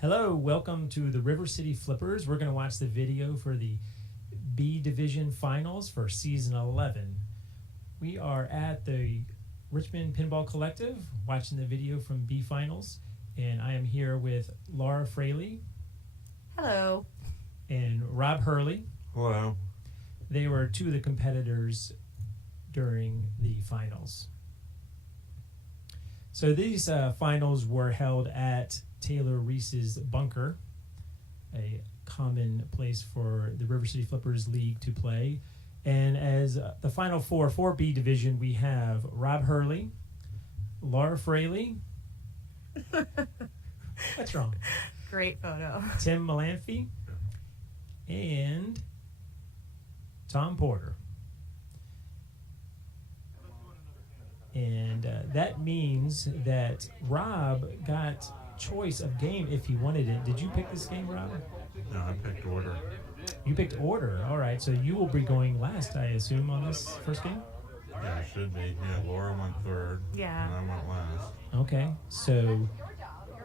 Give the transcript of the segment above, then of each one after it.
Hello, welcome to the River City Flippers. We're going to watch the video for the B Division Finals for Season 11. We are at the Richmond Pinball Collective watching the video from B Finals, and I am here with Laura Fraley. Hello. And Rob Hurley. Hello. They were two of the competitors during the finals. So these finals were held at Taylor Reese's Bunker, a common place for the River City Flippers League to play. And as the final four for B Division, we have Rob Hurley, Laura Fraley. What's wrong? Great photo. Tim Melanphy and Tom Porter. And that means that Rob got choice of game if he wanted it. Did you pick this game, Rob? No, I picked order. You picked order. All right, so you will be going last, I assume, on this first game? Yeah, it should be. Yeah, Laura went third. Yeah. And I went last. Okay, so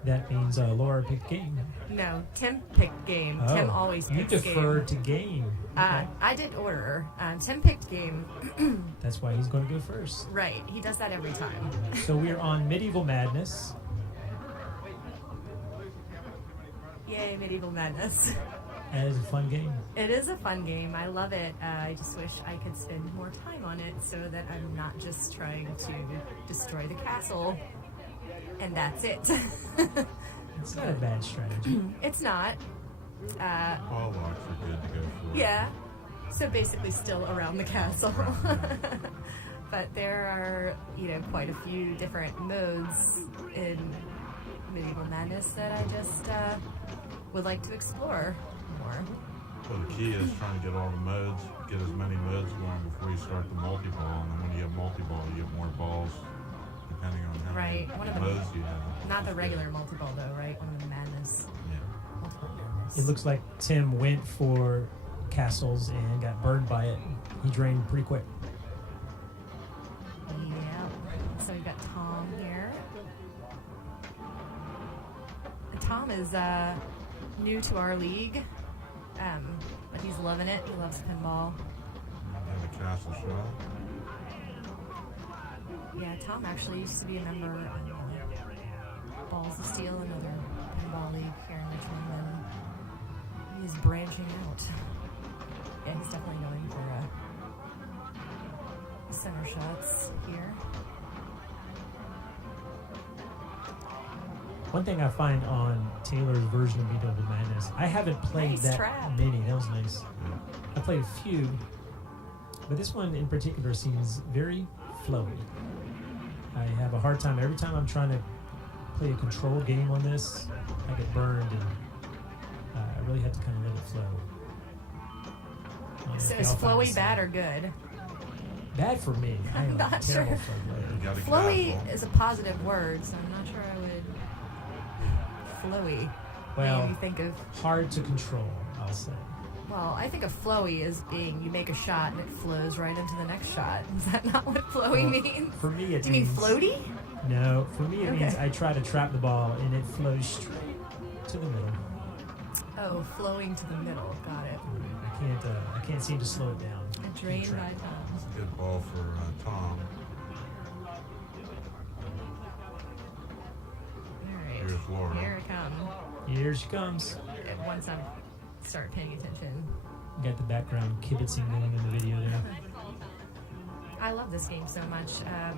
that means Laura picked game. No, Tim picked game. Oh, Tim always picks game. You deferred to game. Okay. I did order. Tim picked game. That's why he's going to go first. Right. He does that every time. So we're on Medieval Madness. Yay, Medieval Madness. That is a fun game. It is a fun game. I love it. I just wish I could spend more time on it so that I'm not just trying to destroy the castle. And that's it. It's not a bad strategy. It's not. Ball locks are good to go for. Yeah. So basically still around the castle. But there are, quite a few different modes in Medieval Madness that I just would like to explore more. Well, the key is trying to get all the modes, get as many modes going before you start the multi-ball. And then when you have multi-ball, you get more balls depending on how Right. many One of the modes you have. Not the regular multi-ball though, right? One of the Madness. Yeah. Multiple Madness. It looks like Tim went for castles and got burned by it. He drained pretty quick. Yeah. So we've got Tom here. And Tom is new to our league, but he's loving it. He loves pinball. And the castle shot. Yeah, Tom actually used to be a member of Balls of Steel, another pinball league here in Richmond, and he's branching out. Yeah, he's definitely going for center shots here. One thing I find on Taylor's version of Medieval Madness, I haven't played Nice that trap. many. That was nice. Yeah. I played a few, but this one in particular seems very flowy. I have a hard time every time I'm trying to play a controlled game on this. I get burned, and I really have to kind of let it flow. So is flowy bad or good? Bad for me. I am I'm not a terrible sure. flow player. You got a Flowy castle. is a positive word, so I'm not sure I would. Flowy. Well, Maybe think of. hard to control, I'll say. Well, I think of flowy as being you make a shot and it flows right into the next shot. Is that not what flowy Well, means? For me, it Do you mean means floaty? No, for me it Okay. means I try to trap the ball and it flows straight to the middle. Oh, flowing to the middle. Got it. I can't seem to slow it down. A drain Keep by track. Tom. Good ball for Tom. All right. Here's Laura. Here it comes. Here she comes. Once I start paying attention. You got the background kibitzing going in the video there. I love this game so much. I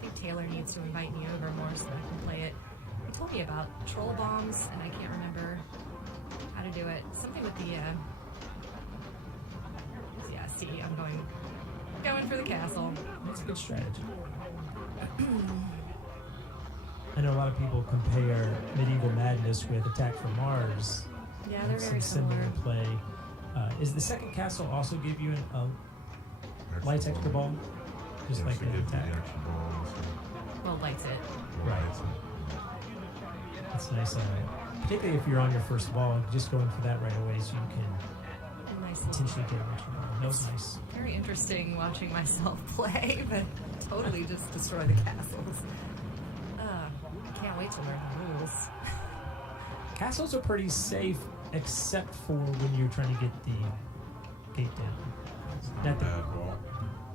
think Taylor needs to invite me over more so that I can play it. He told me about troll bombs, and I can't remember how to do it. Something with the, yeah, see, I'm going for the castle. That's a good strategy. I know a lot of people compare Medieval Madness with Attack from Mars. Yeah, they're Some very similar. play. Is the second castle also give you a lights extra ball? Just Yes, like we an did the attack. extra ball. Well, lights it. Right. That's nice. Particularly if you're on your first ball, just going for that right away so you can Nice. potentially get an extra ball. That was nice. Very interesting watching myself play, but totally just destroy the castles. Can't wait to learn the rules. Castles are pretty safe, except for when you're trying to get the gate down. That Bad ball.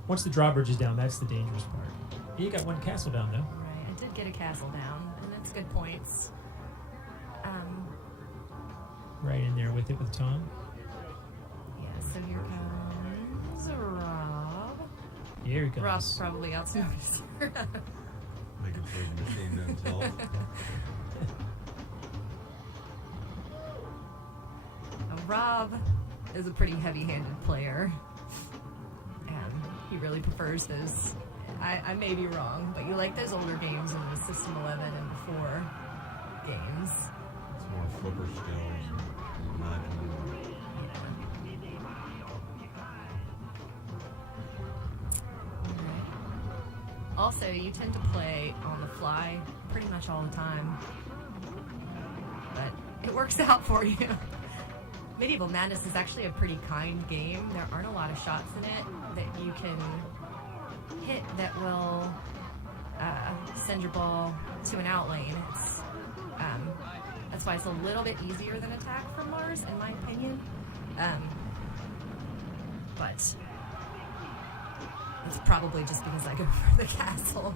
once the drawbridge is down, that's the dangerous part. You got one castle down, though. Right, I did get a castle down, and that's good points. Right in there with it with Tom. Yeah, so here comes Rob. Here he goes. Rob's probably outsmarted. Making sure the machine didn't tell. Rob is a pretty heavy-handed player, and he really prefers those. I may be wrong, but you like those older games in the System 11 and before games. It's more flipper skills. Imagine. Also, you tend to play on the fly pretty much all the time, but it works out for you. Medieval Madness is actually a pretty kind game. There aren't a lot of shots in it that you can hit that will send your ball to an out lane. That's why it's a little bit easier than attack from Mars, in my opinion. But it's probably just because I go for the castle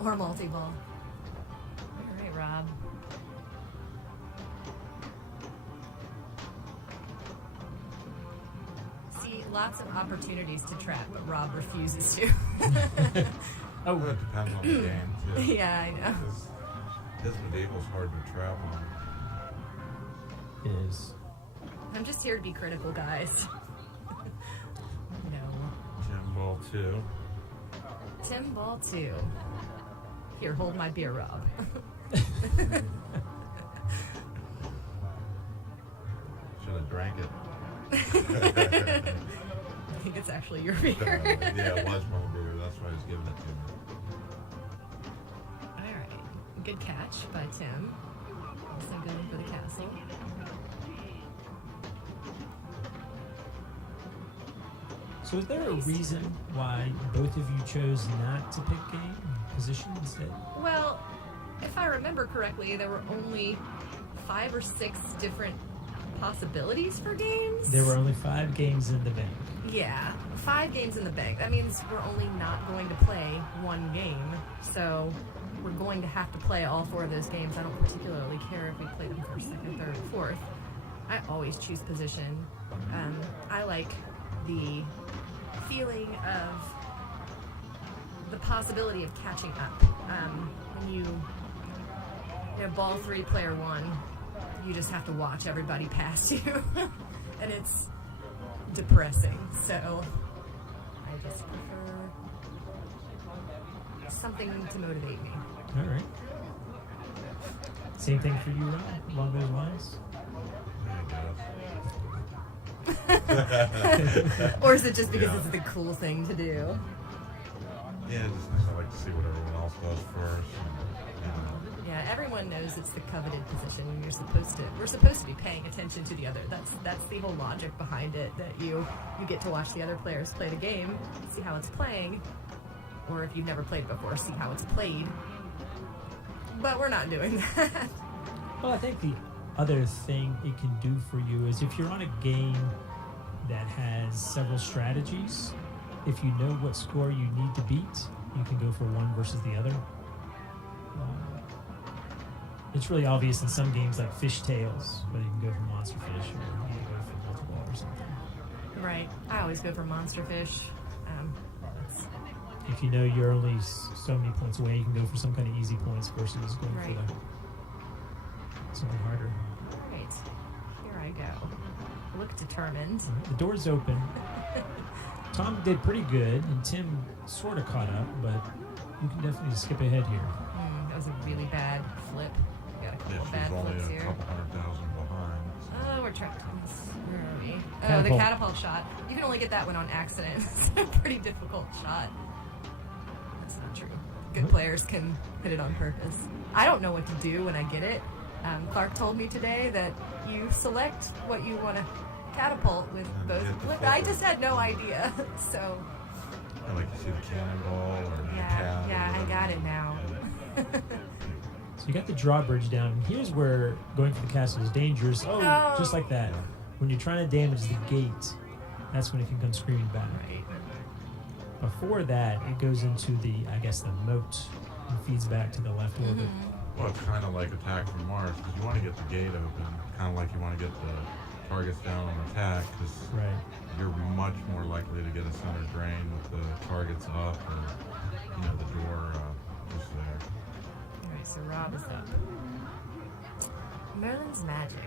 or multi-ball. All right, Rob. See, lots of opportunities to trap, but Rob refuses to. Oh, it depends on the game, too. Yeah, I know. His medieval's hard to trap on. It is. I'm just here to be critical, guys. No. Pinball 2. Pinball 2. Here, hold my beer, Rob. Should have drank it. I think it's actually your beer. Yeah, it was my beer. That's why I was giving it to him. Alright. Good catch by Tim. Also going for the castle. So is there a reason why both of you chose not to pick game position instead? Well, if I remember correctly, there were only 5 or 6 different possibilities for games. There were only 5 games in the bank. Yeah, 5 games in the bank. That means we're only not going to play one game. So we're going to have to play all 4 of those games. I don't particularly care if we play them first, second, third, or fourth. I always choose position. I like the feeling of the possibility of catching up. When you know, ball 3, player 1, you just have to watch everybody pass you, and it's depressing. So I just prefer something to motivate me. All right. Same thing for you, Rob, along those lines? Or is it just because it's the cool thing to do? Yeah, just I like to see what everyone else does first. And, Yeah, everyone knows it's the coveted position. We're supposed to be paying attention to the other. That's the whole logic behind it. That you get to watch the other players play the game, see how it's playing, or if you've never played before, see how it's played. But we're not doing that. Well, I think the other thing it can do for you is if you're on a game that has several strategies, if you know what score you need to beat, you can go for one versus the other. It's really obvious in some games like Fish Tales, whether you can go for Monster Fish or you can go for Multi-Ball or something. Right. I always go for Monster Fish. If you know you're only so many points away, you can go for some kind of easy points versus going Right. for something harder. Right. Here I go. Look determined. The door's open. Tom did pretty good, and Tim sort of caught up, but you can definitely skip ahead here. That was a really bad flip. We got a couple yeah, of bad she's only flips a here. couple 100,000 behind. Oh, we're trapped. Where are we? Oh, the Catapult. catapult shot. You can only get that one on accident. It's a pretty difficult shot. That's not true. Good players can hit it on purpose. I don't know what to do when I get it. Clark told me today that you select what you want to catapult with And both. hit the I flipper. just had no idea. So, I like to see the cannonball or the cat. yeah, I or got it now. Yeah. So you got the drawbridge down. And here's where going for the castle is dangerous. Oh, No. just like that. When you're trying to damage the gate, that's when it can come screaming back. Right. Before that, it goes into the, I guess, the moat and feeds back to the left orbit. Well, it's kind of like attack from Mars because you want to get the gate open, kind of like you want to get the targets down on attack because Right. you're much more likely to get a center drain with the targets up or the door just there. Alright, so Rob is up. Merlin's magic.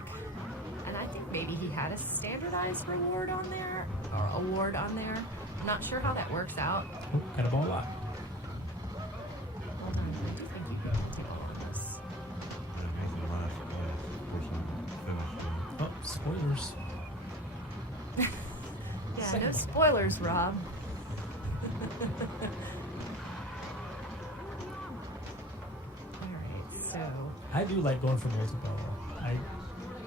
And I think maybe he had a standardized reward on there, or award on there. I'm not sure how that works out. Oh, got a ball lock. Hold on, I think you can take all of this. Yeah, it was the last place. Of course, I finished it. Oh, spoilers. Yeah, Second no ball. spoilers, Rob. Alright, so I do like going for multi-ball. I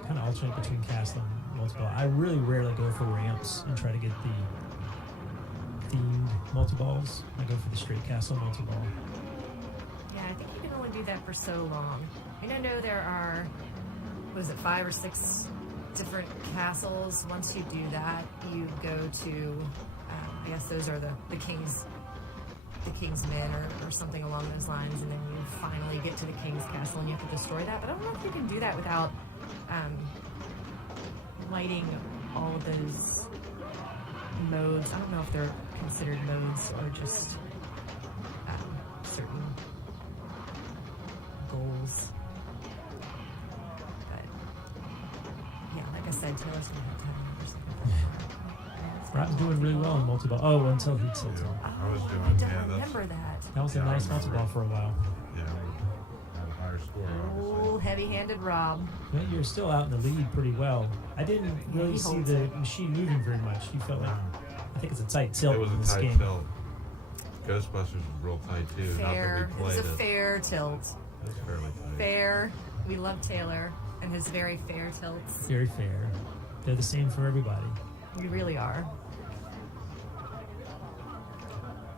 kind of alternate between castle and multi-ball. I really rarely go for ramps and try to get the themed multi-balls. I go for the straight castle multi-ball. yeah, I think you can only do that for so long. I mean, I know there are, what is it, 5 or 6 different castles. Once you do that, you go to, I guess those are the king's men or something along those lines, and then you finally get to the king's castle and you have to destroy that. But I don't know if you can do that without lighting all of those modes. I don't know if they're considered modes or just certain goals. But yeah, like I said, Taylor's gonna have to have another second. Rob's doing really well in multi-ball. Oh, until he tilted. I was doing, I don't yeah, that's, remember that. That was a Yeah, I nice remember. multi-ball for a while. yeah, I had a higher score, obviously. Oh, heavy-handed Rob. But you're still out in the lead pretty well. I didn't really he see holds the it. machine moving very much. You felt like, I think it's a tight tilt It was in a this tight game. tilt. Ghostbusters was real tight too. Fair. Not that It we was played a it. fair tilt. It was fairly tight. Fair. We love Taylor and his very fair tilts. Very fair. They're the same for everybody. We really are.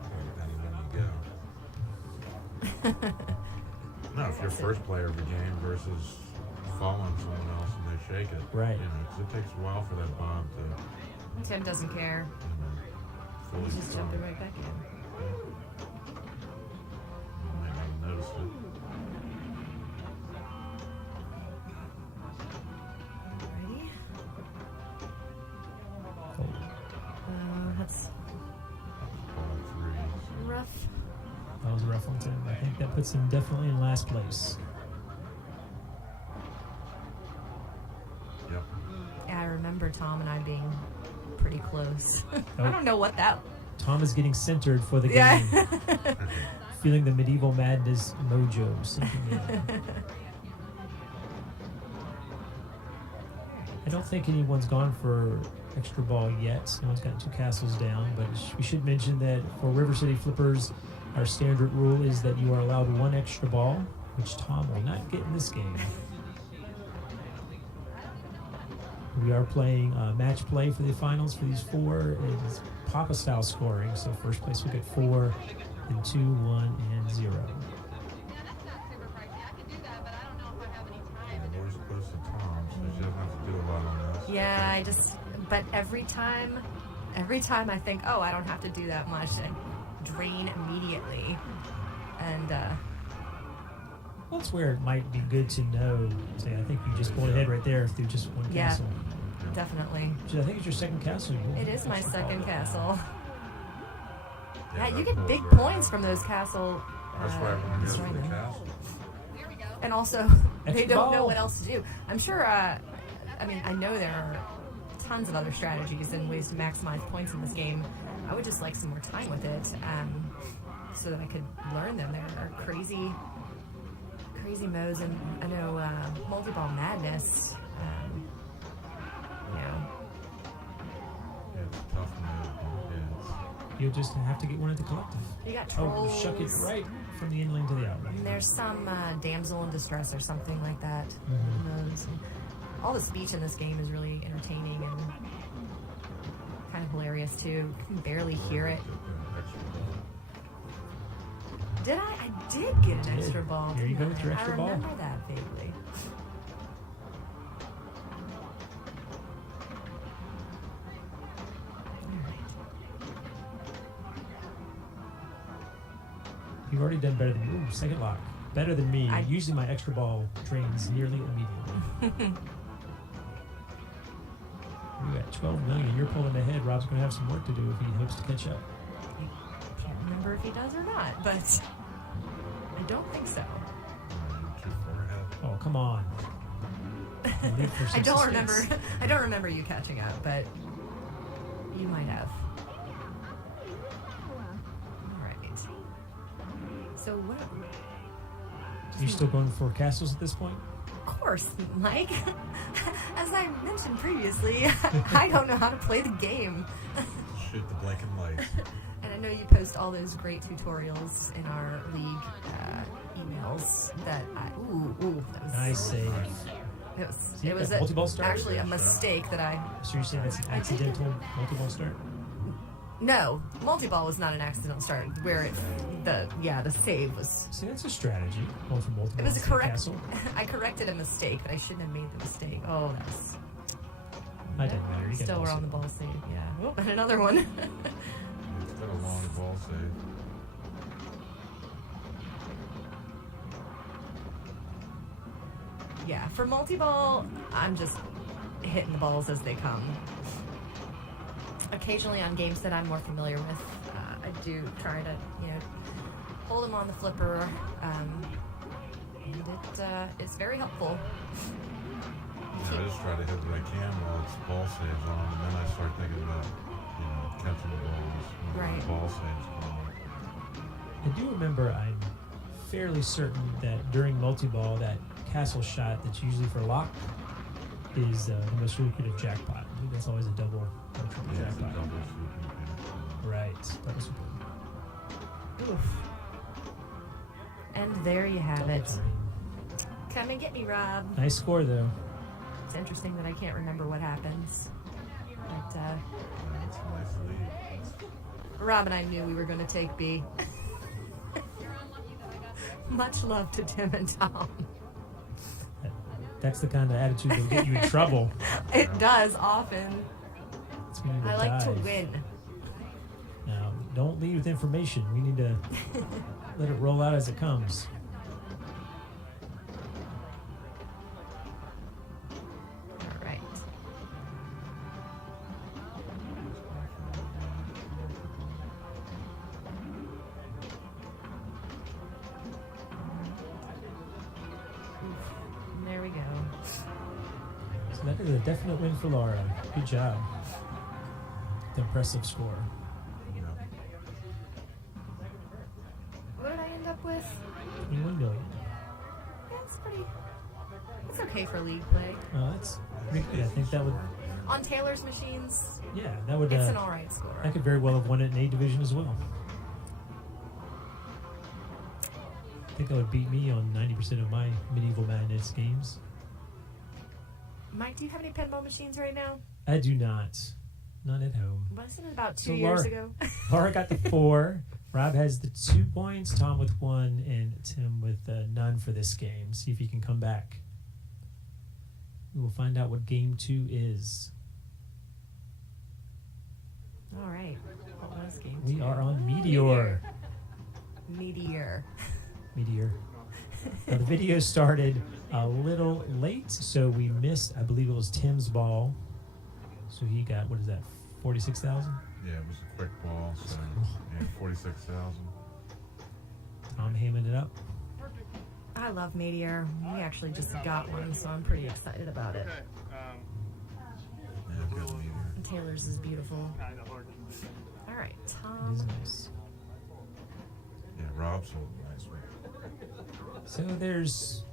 Depending on you go. No, if you're first player of a game versus following someone else and they shake it. Right. 'Cause it takes a while for that bomb to Tim doesn't care. fully He's just jumping form. right back in. You might not have noticed it. Ready? Oh, That's Ball 3. rough. that was a rough one, Tim. I think that puts him definitely in last place. Yep. Yeah, I remember Tom and I being pretty close. I Oh. don't know what that. Tom is getting centered for the game. Yeah. Feeling the medieval madness mojo sinking in. I don't think anyone's gone for extra ball yet. No one's gotten 2 castles down, but we should mention that for River City Flippers, our standard rule is that you are allowed 1 extra ball, which Tom will not get in this game. We are playing match play for the finals for these 4. It's Papa style scoring, so first place will get 4, then 2, 1, and 0. And we're supposed to Tom, so she doesn't have to do a lot on this. Yeah, but every time I think, oh, I don't have to do that much, I drain immediately. And That's where it might be good to know. Say, I think you just pulled ahead right there through just 1 Yeah. castle. definitely, Which I think it's your second castle. it is my second castle. Yeah, you that get pulls big right points out. from those castle. That's why everyone goes for destroying the them. castle. And also, they Extra don't know ball. what else to do. I'm sure, I mean, I know there are tons of other strategies and ways to maximize points in this game. I would just like some more time with it so that I could learn them. There are crazy modes, and I know multi-ball madness, you know. Yeah, it's a tough mode. Yeah, You just have to get one at the collective. You got Oh, trolls. shuck it right from the inling to the outlet. And there's some damsel in distress or something like that. Mhm. Those. And all the speech in this game is really entertaining and kind of hilarious too. You can barely hear it. Extra ball. Did I? I did get an Did. extra ball. Here you go didn't with your I? extra I ball. remember that vaguely. You've already done better than me. Ooh, second lock. Better than me. I- Usually my extra ball drains nearly immediately. You got 12 million. You're pulling ahead. Rob's going to have some work to do if he hopes to catch up. Can't remember if he does or not, but I don't think so. You're too far ahead. Oh, come on. Leave for some I don't suspense. remember. I don't remember you catching up, but you might have. All right. So what? You still going for castles at this point? Of course, Mike. As I mentioned previously, I don't know how to play the game. Shoot the blinking lights. And I know you post all those great tutorials in our league emails that that was Nice save. It was, See, it was that multi-ball start? actually a mistake that I... So you're saying that's an accidental multi-ball start? No, multi-ball was not an accidental start. Where the save was... See, that's a strategy. Going for multi-ball It was a instead of correct... castle. I corrected a mistake, but I shouldn't have made the mistake. Oh, that's... That didn't matter. You got Still ball we're on save. the ball save, yeah. Oh, and another one. It's got a long ball save. Yeah, for multi-ball, I'm just hitting the balls as they come. Occasionally on games that I'm more familiar with, I do try to, hold them on the flipper. And it's very helpful. Yeah, I just try to hit what I can while it's ball saves on, and then I start thinking about, catching the balls when Right. the ball saves come on. I do remember, I'm fairly certain that during multi-ball, that castle shot that's usually for lock is the most lucrative jackpot. I think that's always a double or triple Yeah, it's a jackpot. double swooping. Right. Double super. Oof. And there you have Double it. time. Come and get me, Rob. Nice score, though. It's interesting that I can't remember what happens. But Yeah, it's a nice lead. Rob and I knew we were going to take B. Much love to Tim and Tom. That's the kind of attitude that'll get you in trouble. It does often. That's when you I like to dive. win. Now, don't lead with information. We need to let it roll out as it comes. All right. And there we go. So that is a definite win for Laura. Good job. The impressive score. You know, What did I end up with? 21 million. That's pretty. It's okay for league play. That's pretty good. I think that would, On Taylor's machines, yeah, that would, it's an alright score. I could very well have won it in A division as well. I think that would beat me on 90% of my Medieval Madness games. Mike, do you have any pinball machines right now? I do not. Not at home. Wasn't it about 2 So years Laura- ago? Laura got the 4. Rob has the 2 points. Tom with 1, and Tim with none for this game. See if he can come back. We will find out what game 2 is. All right. What was game We two? are on Meteor. Meteor. Meteor. Now, the video started a little late, so we missed, I believe it was Tim's ball. So he got, what is that, 46,000? yeah, it was a quick ball, so yeah, 46,000. Tom hamming it up. I love Meteor. We actually just got one, so I'm pretty excited about it. Yeah, good meter. And Taylor's is beautiful. All right, It Tom. is nice. Yeah, Rob sold a nice one. So there's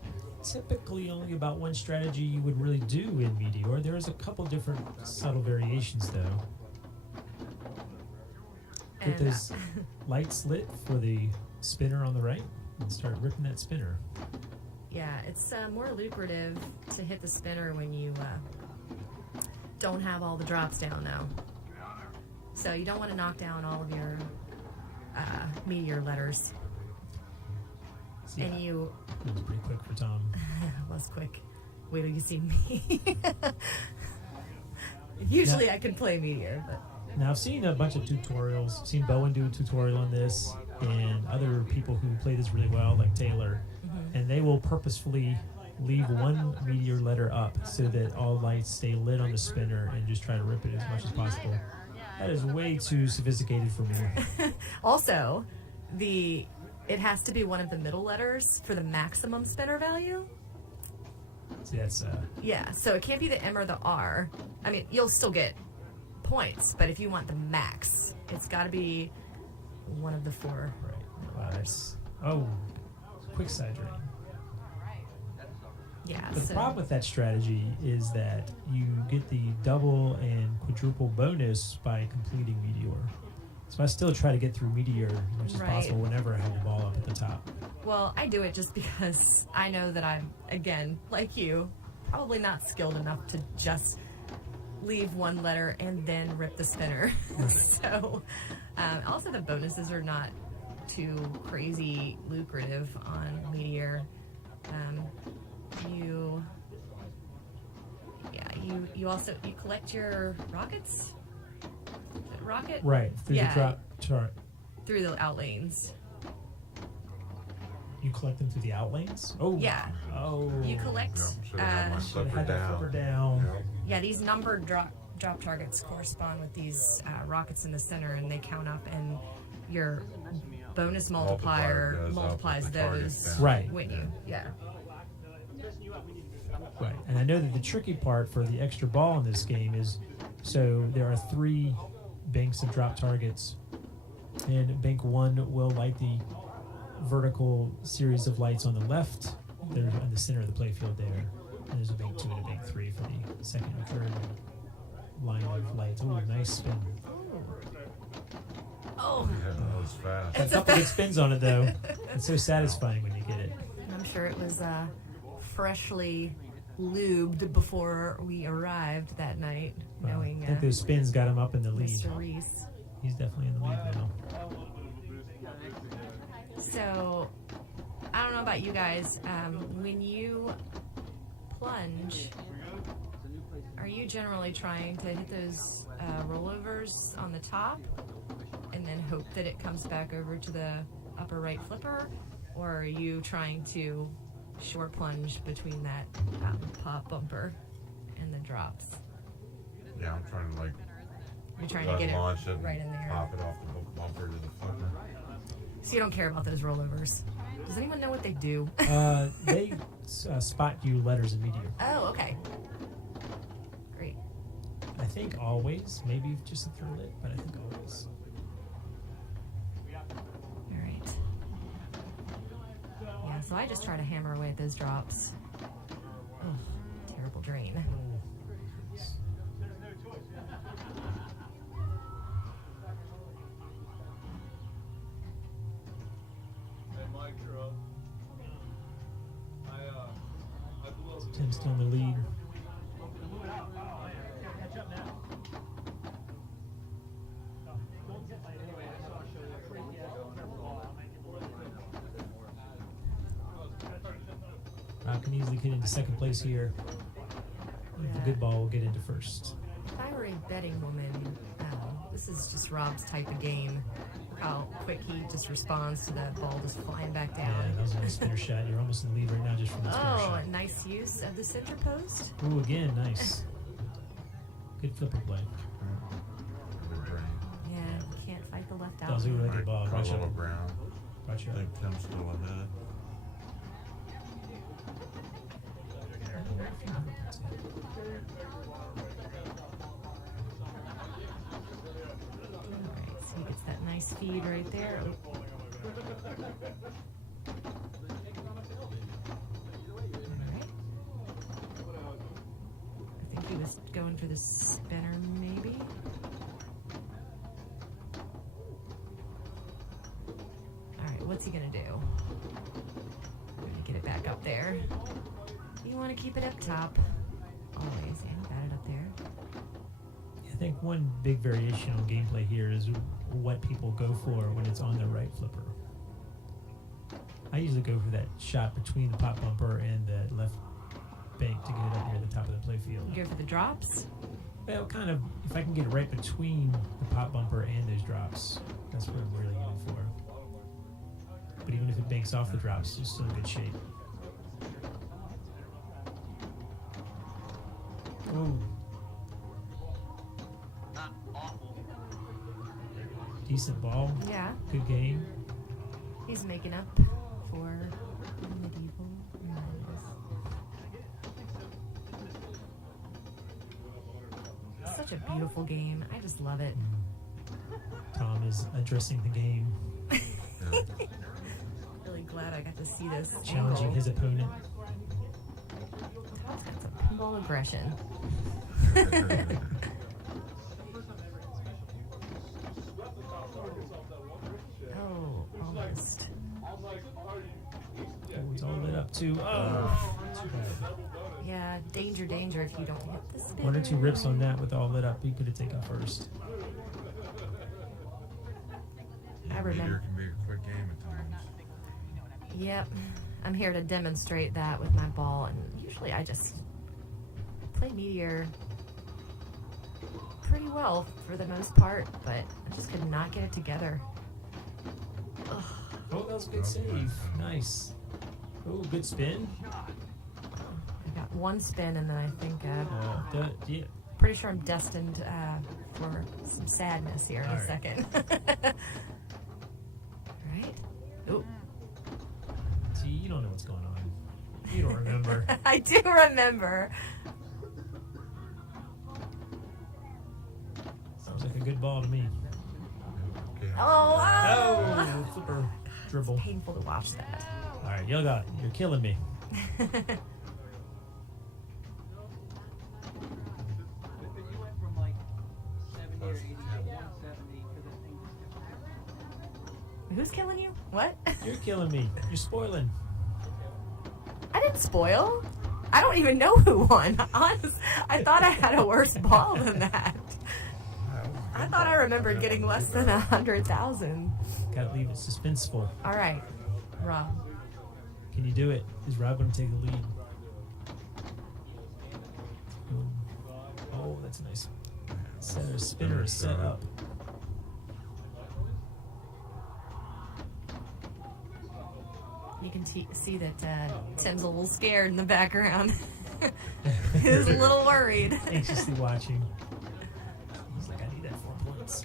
typically only about one strategy you would really do in Meteor. There's a couple different subtle variations, though. Get And, those lights lit for the spinner on the right and start ripping that spinner. yeah, it's more lucrative to hit the spinner when you don't have all the drops down now. So you don't want to knock down all of your Meteor letters. See, and you it was pretty quick for Tom. was quick. Wait till you see me. Usually I can play Meteor, but Now I've seen a bunch of tutorials. Seen Bowen do a tutorial on this, and other people who play this really well, like Taylor, and they will purposefully leave one meteor letter up so that all lights stay lit on the spinner and just try to rip it as much as possible. That is way too sophisticated for me. also it has to be one of the middle letters for the maximum spinner value. See, that's Yeah, so it can't be the M or the R. I mean, you'll still get points, but if you want the max, it's got to be one of the four. right. Wow, that's quick side drain. Yeah. But the so problem with that strategy is that you get the double and quadruple bonus by completing Meteor. So I still try to get through Meteor as much as Right. possible whenever I have the ball up at the top. well, I do it just because I know that I'm, again, like you, probably not skilled enough to just leave one letter and then rip the spinner. So, also the bonuses are not too crazy lucrative on Meteor. You also collect your rockets. Is it rocket Right, through Yeah. the drop chart. through the out lanes. You collect them through the out lanes? Oh. Yeah. Oh. You collect. Yeah, should have had my Should've flipper had that down. flipper down. Yeah. Yeah, these numbered drop targets correspond with these rockets in the center, and they count up, and your bonus multiplier Multiplier goes up multiplies with the target those down. Right. when you. Yeah. Right, and I know that the tricky part for the extra ball in this game is, so there are 3 banks of drop targets, and bank 1 will light the vertical series of lights on the left. They're in the center of the playfield there, and there's a bank 2 and a bank 3 for the second and third line of lights. Oh, nice spin. Oh, Yeah, that was fast. A couple good spins on it though. It's so satisfying when you get it. I'm sure it was freshly lubed before we arrived that night, knowing I think those spins got him up in the lead. Mr. Reese. He's definitely in the lead now. So, I don't know about you guys. When you plunge, are you generally trying to hit those rollovers on the top and then hope that it comes back over to the upper right flipper? Or are you trying to short plunge between that pop bumper and the drops? Yeah, I'm trying to You're trying to get launch it it, right in there. pop it off the bumper to the flipper. So you don't care about those rollovers. Does anyone know what they do? They spot you letters in Meteor. Oh, okay. Great. I think always, maybe just through it, but I think always. All right. Yeah, so I just try to hammer away at those drops. Oh, terrible drain. Tim's still in the lead. Rob can easily get into second place here. The good ball will get into first. If I were a betting woman, this is just Rob's type of game. How quick he just responds to that ball just flying back Yeah, down. that was a nice spinner shot. You're almost in the lead right now just from the spinner Oh, shot. nice use of the center post. Ooh, again, nice. Good flipper play. Good drain. Yeah, you can't fight the left That was out. a really Right, good ball. got a Watch little out. brown. Watch I out. think Tim's still ahead. Alright, so he gets that nice feed right there. Alright. I think he was going for the spinner, maybe. Alright, what's he gonna do? Gonna get it back up there. You want to keep it up top. Always, yeah, got it up there. I think one big variation on gameplay here is what people go for when it's on the right flipper. I usually go for that shot between the pop bumper and the left bank to get it up near the top of the play field. You go for the drops? Well, kind of, if I can get it right between the pop bumper and those drops, that's what I'm really aiming for. But even if it banks off the drops, it's still in good shape. Ooh. Decent ball. Yeah. Good game. He's making up for medieval madness. Such a beautiful game. I just love it. Tom is addressing the game, Really glad I got to see this. challenging angle. his opponent. Tom's got some pinball aggression. Oh, almost. Oh, it's all lit up too. Oh, too bad. Yeah, danger, danger if you don't hit the spin. One or two rips on that with all lit up. He could have taken first. I remember. Meteor can be a quick game at times. Yep. I'm here to demonstrate that with my ball, and usually I just play Meteor pretty well for the most part, but I just could not get it together. Ugh. Oh, that was a good save. Nice. Oh, good spin. I got one spin, and then I think Yeah. pretty sure I'm destined for some sadness here in All a right. second. Right? Ooh. See, you don't know what's going on. You don't remember. I do remember. Sounds like a good ball to me. Okay. Oh, Oh, flipper dribble. painful to watch that. All right, Yoga, you're killing me. Who's killing you? What? You're killing me. You're spoiling. I didn't spoil. I don't even know who won. Honest, I thought I had a worse ball than that. I thought I remembered getting less than 100,000. Gotta leave it suspenseful. All right, Rob. Can you do it? Is Rob gonna take the lead? Oh, that's a nice setter. Spinner is set up. You can see that Tim's a little scared in the background. He's a little worried. Anxiously watching. He's like, I need that 4 points.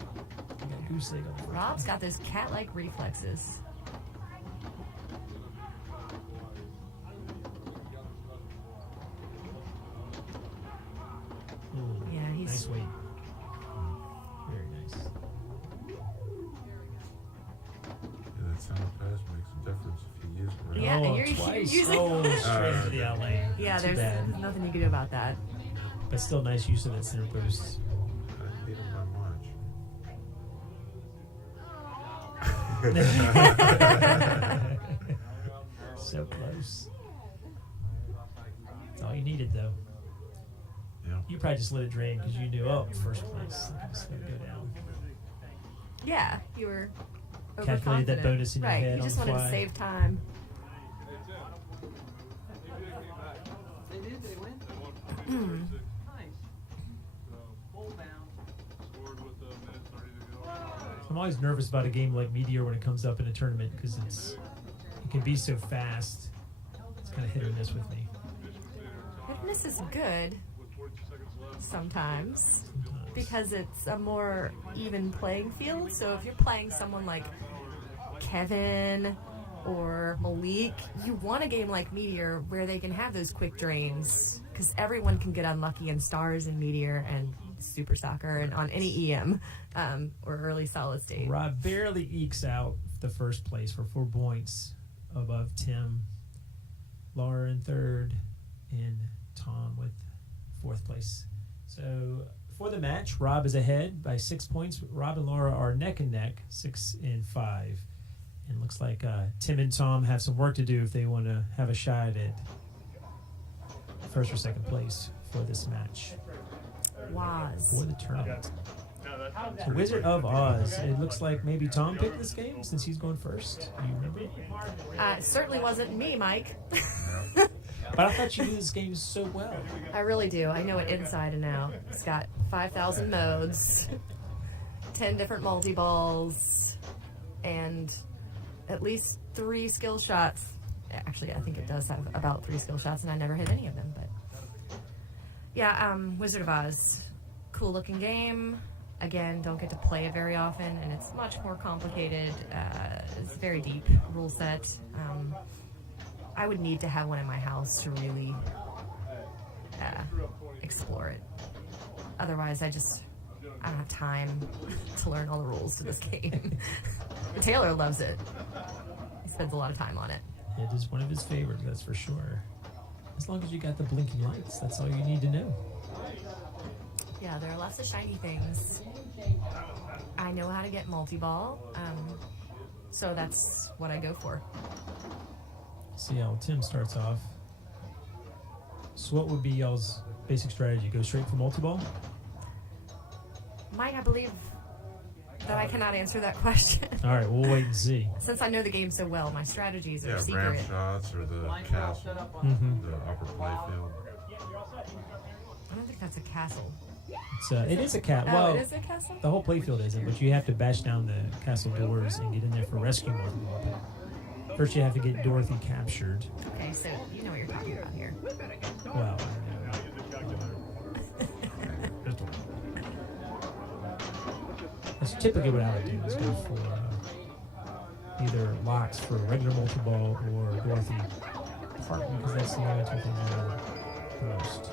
I got a goose egg on the first Rob's one. got those cat-like reflexes. Ooh, Yeah, he's- nice weight. Very nice. Yeah, that center pass makes a difference if you use it right. Yeah, oh, you're twice. using- Oh, straight into the outlane. Yeah, Too there's bad. nothing you can do about that. But still nice use of that center post. I hate it by much. So close. That's all you needed, though. Yeah. You probably just let it drain because you knew, oh, first place. It's going to go down. Yeah, you were Calculated that overconfident. bonus in your right, head you on just the wanted to fly. save time. They did, they went. Nice. Full bounce. I'm always nervous about a game like Meteor when it comes up in a tournament because it can be so fast. It's kind of hit or miss with me. Fitness is good sometimes because it's a more even playing field. So if you're playing someone like Kevin or Malik, you want a game like Meteor where they can have those quick drains because everyone can get unlucky in Stars and Meteor and Super Soccer and on any EM or early solid state. Rob barely ekes out the first place for 4 points above Tim, Laura in third, and Tom with fourth place. So for the match, Rob is ahead by 6 points. Rob and Laura are neck and neck, 6 and 5. And looks like Tim and Tom have some work to do if they want to have a shot at first or second place for this match Was. for the tournament. The Wizard of Oz. It looks like maybe Tom picked this game since he's going first. You remember? It certainly wasn't me, Mike. But I thought you knew this game so well. I really do. I know it inside and out. It's got 5,000 modes, 10 different multi-balls, and at least 3 skill shots. Actually, I think it does have about 3 skill shots, and I never hit any of them. But yeah, Wizard of Oz. Cool looking game. Again, don't get to play it very often, and it's much more complicated. It's very deep rule set. I would need to have one in my house to really explore it. Otherwise, I don't have time to learn all the rules to this game. Taylor loves it. He spends a lot of time on it. It is one of his favorites, that's for sure. As long as you got the blinking lights, that's all you need to know. Yeah, there are lots of shiny things. I know how to get multi-ball, so that's what I go for. See how Tim starts off. So what would be y'all's basic strategy? Go straight for multi-ball? Mike, I believe that I cannot answer that question. All right, we'll wait and see. Since I know the game so well, my strategies are Yeah, secret. ramp shots or the castle, the upper playfield. I don't think that's a castle. It is a cat. Oh, Well, it is a castle? the whole playfield isn't, but you have to bash down the castle doors and get in there for rescue mode. First, you have to get Dorothy captured. Okay, so you know what you're talking about here. Well, that's typically what I would do is go for either locks for a regular multi-ball or Dorothy, partly because that's the only 2 things I know the most.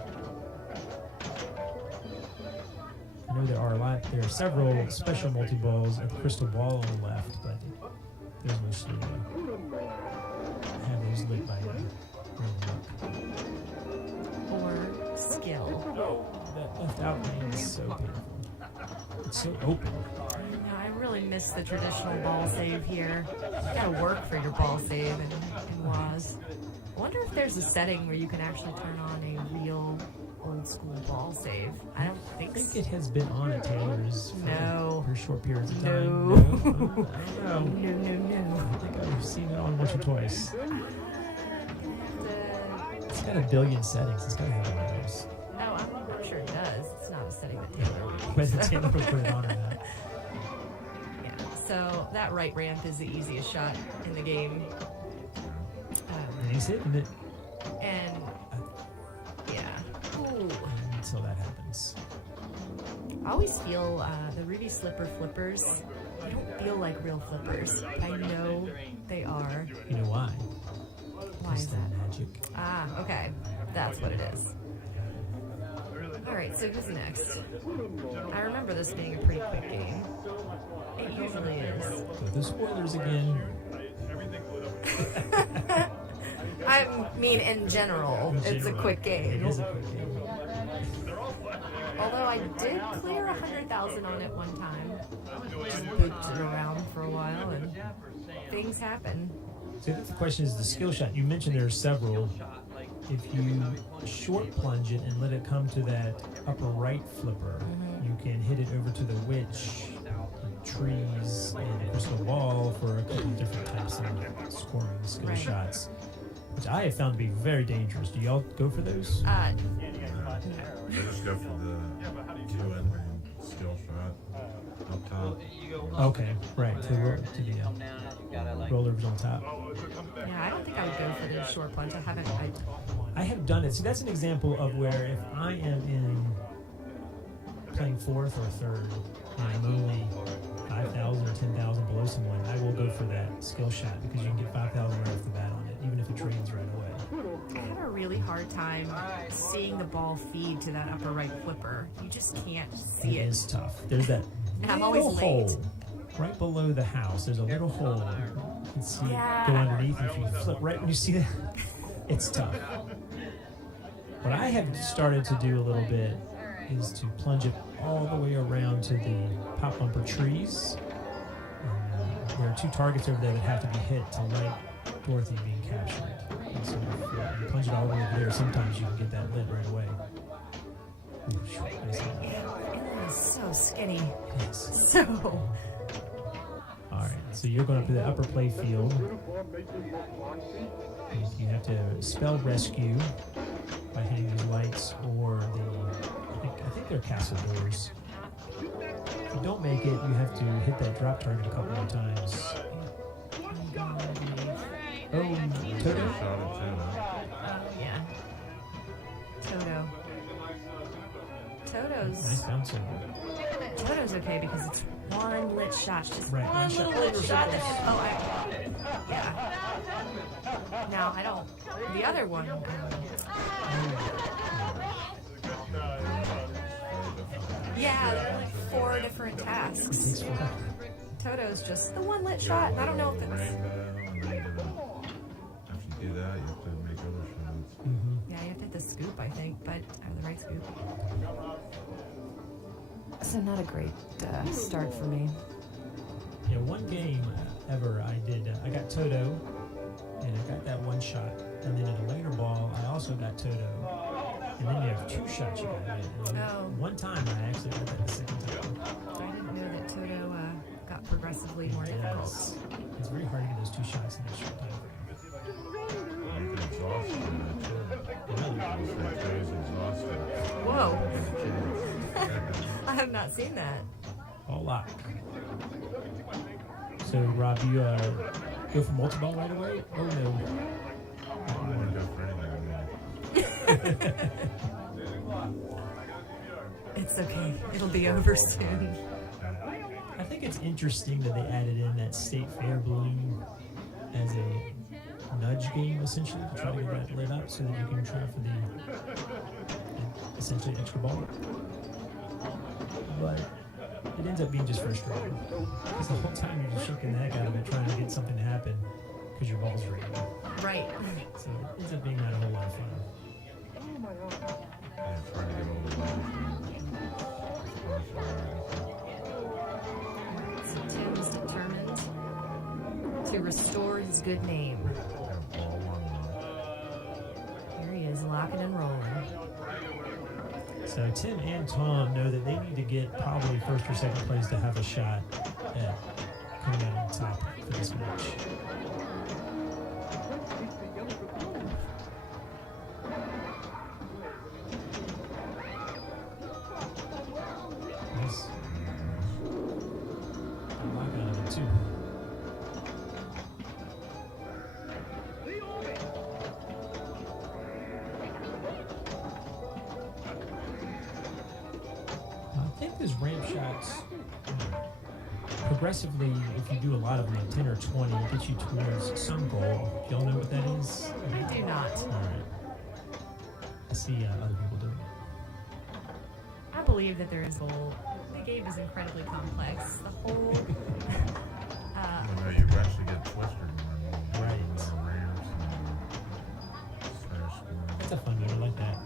I know there are several special multi-balls at the crystal ball on the left, but there's mostly have those lit by random luck. Or skill. That left out lane is so beautiful. It's so open. No, I really miss the traditional ball save here. You gotta work for your ball save in Waz. I wonder if there's a setting where you can actually turn on a real old school ball save. I don't think I so. think it has been on at Taylor's No. for short periods of No. time. I don't know. No. I think I've seen it on once or twice. The- It's got a billion settings. It's got to have one of those. Oh, I'm sure it does. It's not a setting that Taylor would use. Whether Taylor will put it on or not. Yeah, so that right ramp is the easiest shot in the game. And he's hitting it And yeah. Ooh. until that happens. I always feel the Ruby Slipper flippers, they don't feel like real flippers. I know they are. You know why? Why is It's that? magic. Ah, okay. That's what it is. Alright, so who's next? I remember this being a pretty quick game. It usually is. So the spoilers again. I mean, in general, it's a quick It game. is a quick game. Although I did clear 100,000 on it one time. Just booped it around for a while, and things happen. So the question is the skill shot. You mentioned there are several. If you short plunge it and let it come to that upper right flipper, you can hit it over to the witch, the trees, and crystal ball for a couple of different types of scoring skill Right. shots, which I have found to be very dangerous. Do y'all go for those? I just go for the 2 end ring skill shot up top. Okay, right. To the rollers on top. Yeah, I don't think I would go for the short plunge. I have done it. See, that's an example of where if I am in playing 4th or 3rd, and I'm only 5,000 or 10,000 below someone, I will go for that skill shot because you can get 5,000 right off the bat on it, even if it trains right away. I have a really hard time seeing the ball feed to that upper right flipper. You just can't see It it. is tough. There's that And I'm little always hole late. right below the house. There's a little hole. You can see Yeah. it go underneath. If you flip right when you see that, it's tough. What I have started to do a little bit is to plunge it all the way around to the pop bumper trees. There are 2 targets over there that have to be hit to light Dorothy being captured. And so if you plunge it all the way over there, sometimes you can get that lit right away. Ooh, short, nice hit. It is so scary. skinny. Yes. So, All right. So you're going up to the upper play field. You have to spell rescue by hitting these lights or I think they're castle doors. If you don't make it, you have to hit that drop target a couple more times. Oh, Toto? Shot it too. yeah. Toto's Nice bouncing. Toto's okay because it's one lit shot. It's just Right, one one little shot. lit shot. Yeah. Now I don't. The other one. Yeah, there are like 4 different tasks. Takes forever. Toto's just the one lit shot, and I don't know if it's. After you do that, you have to make other shots. Mm-hmm. Yeah, you have to hit the scoop, I think, but I have the right scoop. So not a great start for me. Yeah, one game ever I did. I got Toto, and I got that one shot. And then in a later ball, I also got Toto. And then you have 2 shots you got to hit. And Oh. one time I actually got that the second time. I didn't know that Toto got progressively more difficult. Yes. It's very hard to get those 2 shots in that short time frame. You get exhausted. Toto's exhausted. Whoa. And the kids. I have not seen that. All lock. So, Rob, you go for multi-ball right away? Oh, no. I don't want to go for anything. It's okay. It'll be over soon. I think it's interesting that they added in that State Fair balloon as a nudge game, essentially, to try to get that lit up so that you can try for the essentially extra ball. But it ends up being just frustrating. Because the whole time you're just shaking the heck out of it trying to get something to happen because your ball's ready. Right. So it ends up being not a whole lot of fun. Yeah, trying to get all the way. So Tim is determined to restore his good name. Here he is, locking and rolling. So Tim and Tom know that they need to get probably first or second place to have a shot at coming out on top for this match. Nice. I'm locking on it too. I think those ramp shots progressively, if you do a lot of them, like 10 or 20, get you towards some goal. Do y'all know what that is? I do not. All right. I see other people doing it. I believe that there is a goal. The game is incredibly complex. The whole. You know, you eventually get twisted more. Right. Ramps and fair square. That's a fun one. I like that.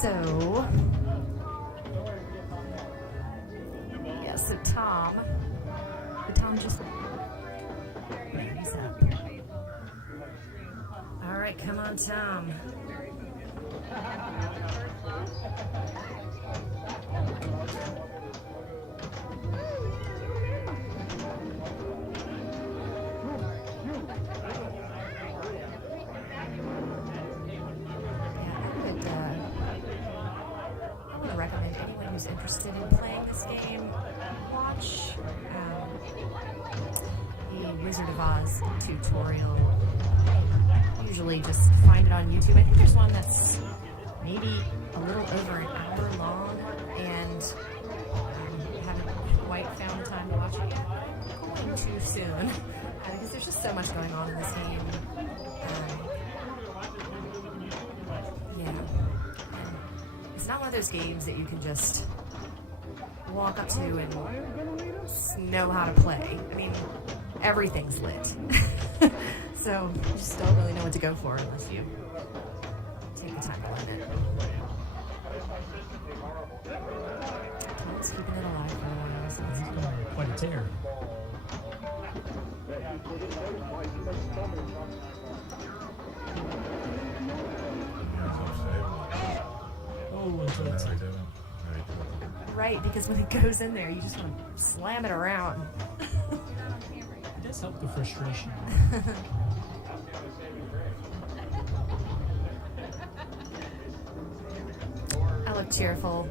So. Yeah, so Tom. Tom just. He's up. All right, come on, Tom. I would recommend anyone who's interested in playing this game watch the Wizard of Oz tutorial. Usually just find it on YouTube. I think there's one that's maybe a little over an hour long, and haven't quite found time to watch it yet. Going too soon because there's just so much going on in this game. Yeah, it's not one of those games that you can just walk up to and know how to play. I mean, everything's lit. So you just don't really know what to go for unless you take the time to learn it. Tom's keeping it alive for a while, so He's it's going quite a tear. it. Right, because when it goes in there, you just want to slam it around. It does help the frustration. I look cheerful.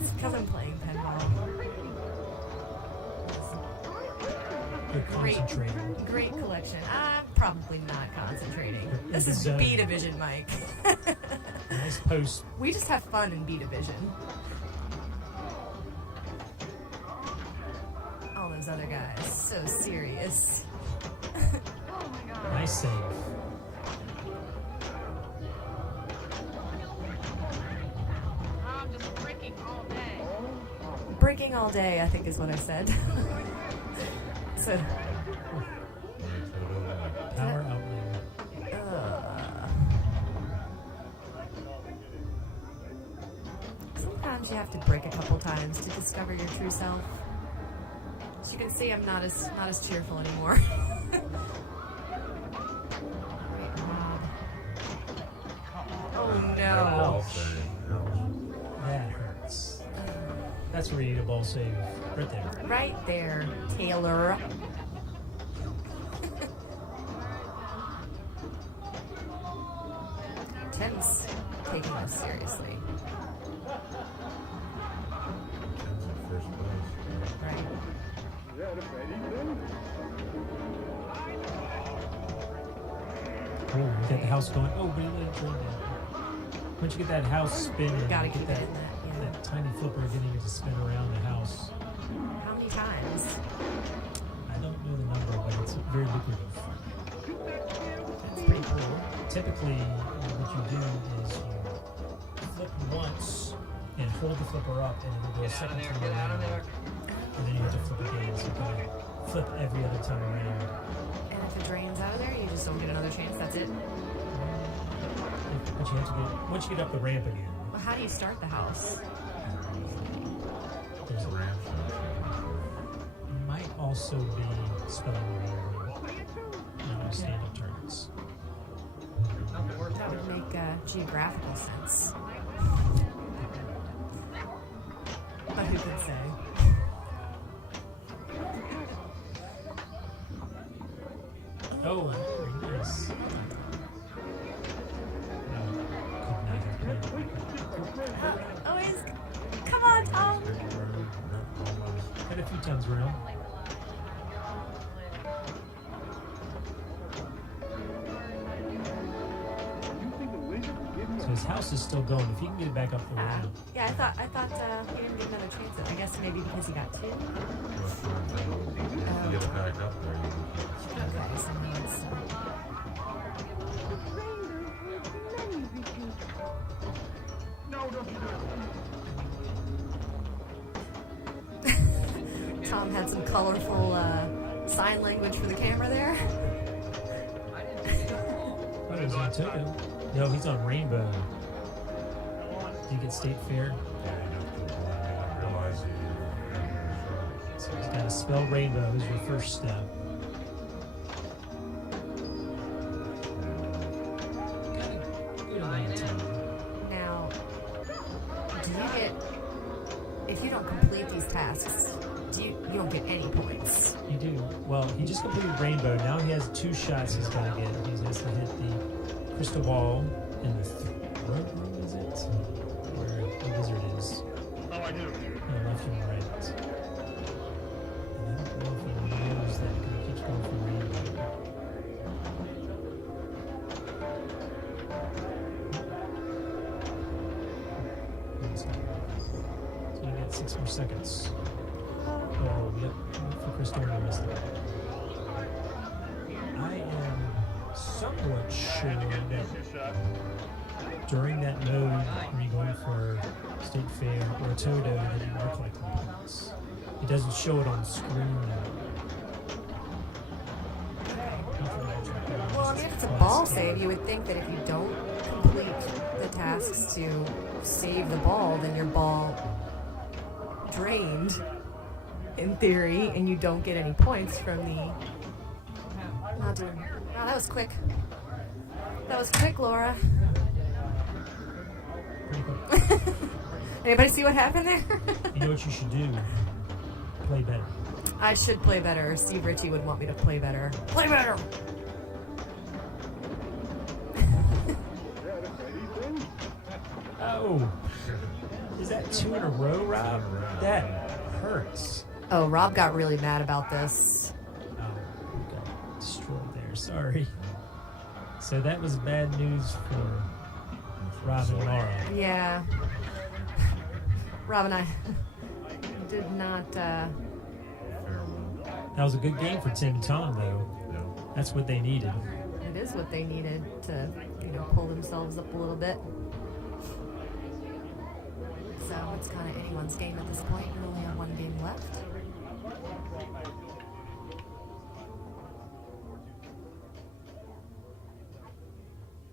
It's because I'm playing pinball. You're concentrating. Great collection. I'm probably not concentrating. This is Zone. B Division, Mike. Nice post. We just have fun in B Division. All those other guys, so serious. Nice save. I'm just breaking all day. Breaking all day, I think is what I said. So, Power outlane. sometimes you have to break a couple times to discover your true self. As you can see, I'm not as cheerful anymore. Oh no! That hurts. That's where you need a ball save. Right there. Right there, Taylor. Tim's taking this seriously. Right. Oh, you got the house going. Oh, but it drain down. Once you get that house spinning, Gotta you keep get it in that, yeah. that tiny flipper getting it to spin around the house. How many times? I don't know the number, but it's very lucrative. That's pretty cool. Typically, what you do is you flip once and hold the flipper up, and it'll go a second time around. And then you have to flip again, so you gotta flip every other time around. And if it drains out of there, you just don't get another chance. That's it. But you have to get, once you get up the ramp again, Well, how do you start the house? there's a ramp. Might also be spelling stand-up turns. That would make geographical sense. But who could say? Oh, very nice. No, could not have played. Oh, he's... Come on, Tom! Had a few times around. So his house is still going. If he can get it back up the ramp. Yeah, I thought he didn't get another chance. I guess maybe because he got two. If you get it back up there, you can keep it spinning. Okay, so now it's... Tom had some colorful sign language for the camera there. Oh, he's on Toto. No, he's on Rainbow. Did you get State Fair? Yeah, you have to realize you. So he's got to spell Rainbow as your first step. Got a good amount of time. Now, do you get... If you don't complete these tasks, you don't get any points. You do. Well, he just completed Rainbow. Now he has 2 shots he's got to get. He has to hit the crystal ball in the throat. Where is it? Where the wizard is. Oh, I do. No, left and right. And I don't know if he knows that because he keeps going for Rainbow. So we got 6 more seconds. Oh, yep. For Crystal, we missed it. I am somewhat sure that during that mode, when you're going for State Fair or Toto, that you are collecting points. It doesn't show it on the screen. Well, I mean, if it's a ball save, you would think that if you don't complete the tasks to save the ball, then your ball drained, in theory, and you don't get any points from the... Oh, dear. Wow, that was quick. That was quick, Laura. Pretty close. Anybody see what happened there? You know what you should do? Play better. I should play better. Steve Ritchie would want me to play better. Play better! Oh. Is that 2 in a row, Rob? That hurts. Oh, Rob got really mad about this. Oh, we got destroyed there. Sorry. So that was bad news for Rob and Laura. Yeah. Rob and I did not, Farewell. That was a good game for Tim and Tom, though. Yeah. That's what they needed. it is what they needed to, pull themselves up a little bit. So it's kind of anyone's game at this point. We only have one game left.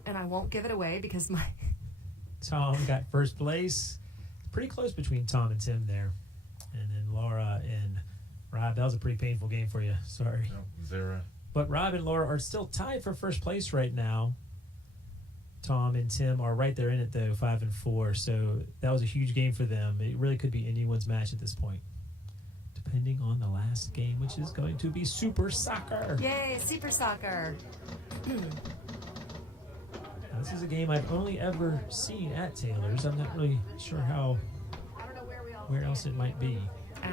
And I won't give it away because my... Tom got first place. Pretty close between Tom and Tim there. And then Laura and Rob. That was a pretty painful game for you. Sorry. Nope, 0. But Rob and Laura are still tied for first place right now. Tom and Tim are right there in it, though, 5 and 4. So that was a huge game for them. It really could be anyone's match at this point, depending on the last game, which is going to be Super Soccer. Yay, Super Soccer! Now, this is a game I've only ever seen at Taylor's. I'm not really sure where else it might be. I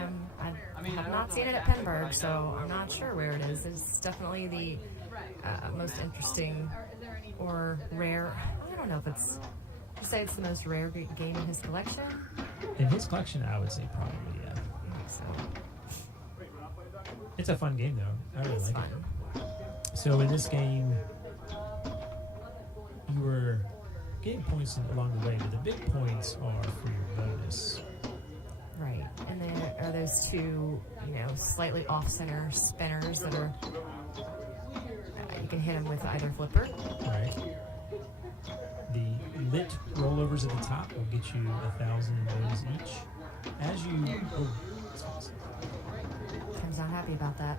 have not seen it at Penberg, so I'm not sure where it is. It's definitely the most interesting or rare. I don't know if it's. You say it's the most rare game in his collection? In his collection, I would say probably, yeah. So It's a fun game, though. I really it's like fun. it. So in this game, you were getting points along the way, but the big points are for your bonus. Right, and then are those two, slightly off-center spinners that are. You can hit them with either flipper. Right. The lit rollovers at the top will get you 1,000 in bonus each. As you Tim's not happy about that.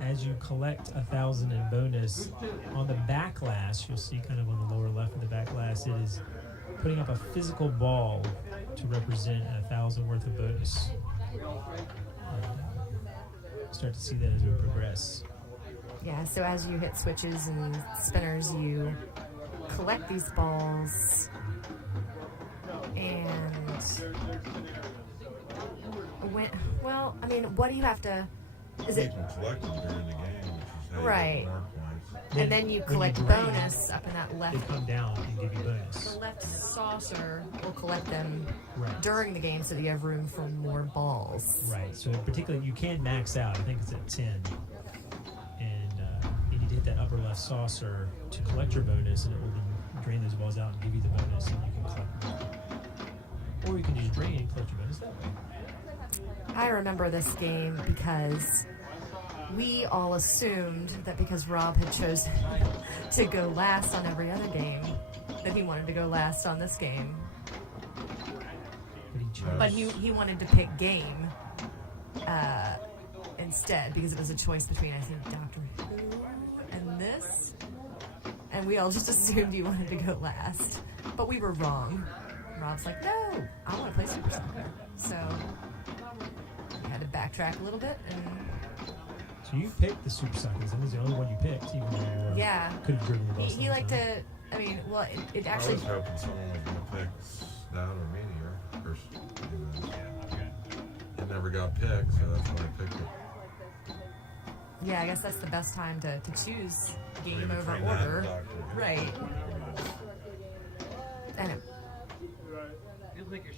as you collect 1,000 in bonus, on the back glass, you'll see kind of on the lower left of the back glass, it is putting up a physical ball to represent 1,000 worth of bonus. Start to see that as we progress. Yeah, so as you hit switches and spinners, you collect these balls, and what do you have to? Is You it can collect them during the game, which is how you Right. get more points. and then you when collect drain, bonus up in that They left? come down and give you bonus. The left saucer will collect them Right. during the game, so that you have room for more balls. Right. So particularly, you can max out. I think it's at 10. And you need to hit that upper left saucer to collect your bonus, and it will then drain those balls out and give you the bonus, and you can collect them. Or you can just drain and collect your bonus that way. I remember this game because we all assumed that because Rob had chosen to go last on every other game, that he wanted to go last on this game. But he chose. But he wanted to pick game instead because it was a choice between, I think, Doctor Who and this. And we all just assumed he wanted to go last. But we were wrong. Rob's like, no, I want to play Super Soccer. So we had to backtrack a little bit. And So you picked the Super Soccer. That was the only one you picked, even though you yeah, could have driven the bus. he liked to, it I actually, was hoping someone was going to pick Stout or Meteor. Of course, it never got picked, so that's why I picked it. yeah, I guess that's the best time to choose game Between over that and order. Dr. Who. Right. And it,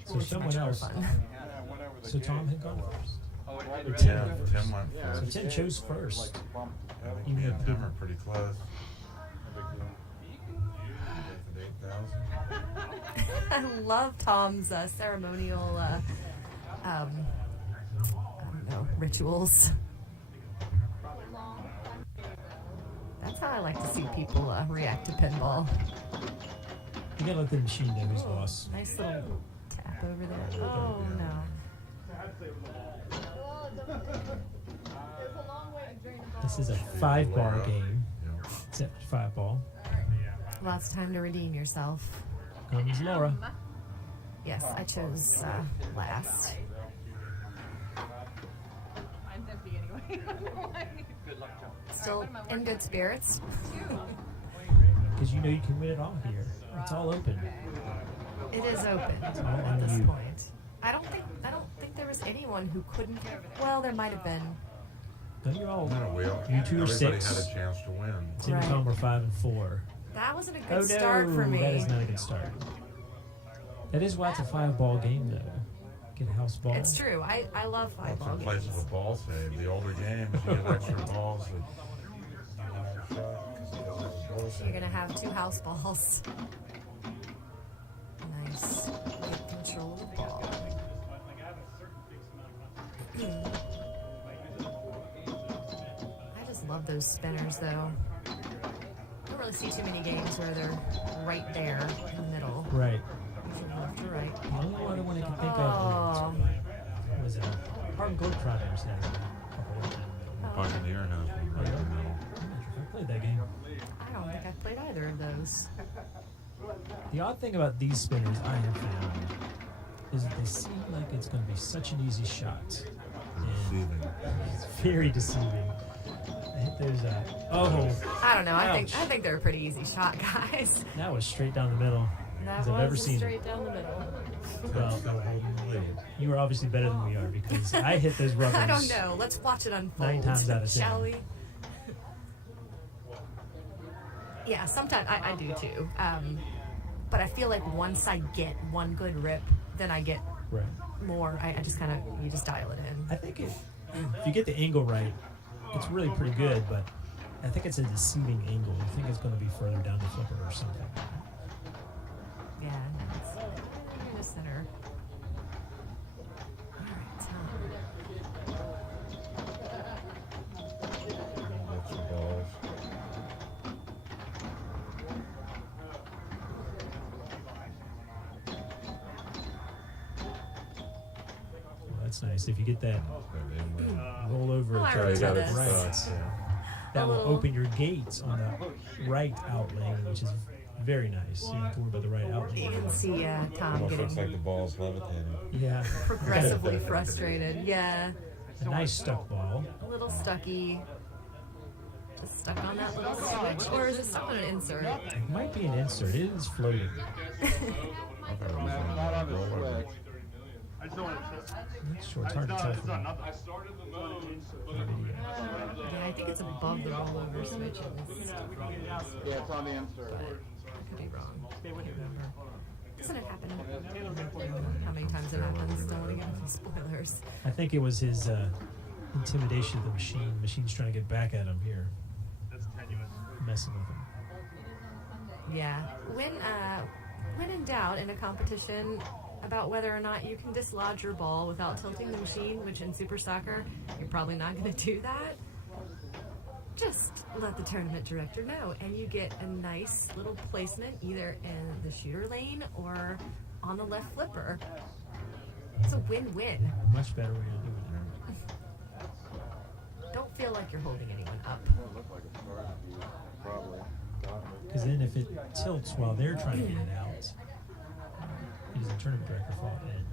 So someone much more else. fun. So Tom had gone first. Or Tim Tim. went So first. Tim chose first. I think me and Tim are pretty close. With 8,000. I love Tom's ceremonial, I don't know, rituals. That's how I like to see people react to pinball. You gotta let the machine know who's boss. Nice little tap over there. Oh, no. This is a 5-bar game. Yeah. Except 5 ball. Lots of time to redeem yourself. Comes Laura. Yes, I chose last. Mine's empty anyway. Still in good spirits. Because you know you can win it all here. It's all open. It is open all on at this you. point. I don't think there was anyone who couldn't. Well, there might have been. Don't you all? No, You two are everybody 6. had a chance to win. Tim and Tom were 5 and 4. That wasn't a Oh good no, start for me. that is not a good start. That is why it's a 5-ball game though. Get a house ball. It's true. I love Well, 5-ball in place games. of a ball save, the older games, you get extra balls. You're gonna have 2 house balls. Nice. Get control of the ball. I just love those spinners though. I don't really see too many games where they're right there in the middle. Right. From left to right. The only other one I can think Oh. of was Harlem Globetrotters had a couple of them. Pioneer has one right in the middle. I'm not sure if I played that game. I don't think I've played either of those. The odd thing about these spinners I have found is that they seem like it's going to be such an easy shot. And Deceiving. it's very deceiving. I hit those oh, I don't know. I Ouch. think they're a pretty easy shot, guys. that was straight down the middle. That As I've ever was seen it. straight down the middle. Well, you were obviously better than we are because I hit those rubbers. I don't know. Let's watch it unfold. 9 times out of 10. Shall we? Yeah, sometimes I do too. But I feel like once I get one good rip, then I get Right. more. I just kind of, you just dial it in. I think if you get the angle right, it's really pretty good, but I think it's a deceiving angle. I think it's going to be further down the flipper or something. Yeah, it's in the center. All right, Tom. Lots of balls. Well, that's nice. If you get that roll over Oh, I to remember the this. right, that will little- open your gates on the right out lane, which is very nice. You don't have to worry about the right out You lane. can see Tom Almost looks like getting the ball's levitating. Yeah. progressively frustrated. Yeah, A nice stuck ball. a little stucky. Just stuck on that little switch. Or is it stuck on an insert? It might be an insert. It is floating. I thought it was on the roller. I just don't want to. I'm not sure. It's hard to tell It's from not the nothing. I started the mode. video. Yeah, I think it's above the rollover switch. Yeah, it's on the insert. I could be wrong. I can't remember. Doesn't it happen? How many times it happens? Don't want to get into spoilers. I think it was his intimidation of the machine. Machine's trying to get back at him here, That's tenuous. messing with him. Yeah. When in doubt in a competition about whether or not you can dislodge your ball without tilting the machine, which in Super Soccer, you're probably not going to do that. Just let the tournament director know, and you get a nice little placement either in the shooter lane or on the left flipper. It's a win-win. Much better way of doing it. Don't feel like you're holding anyone up. Probably. Because then if it tilts while they're trying to get it out, it is the tournament director fault. And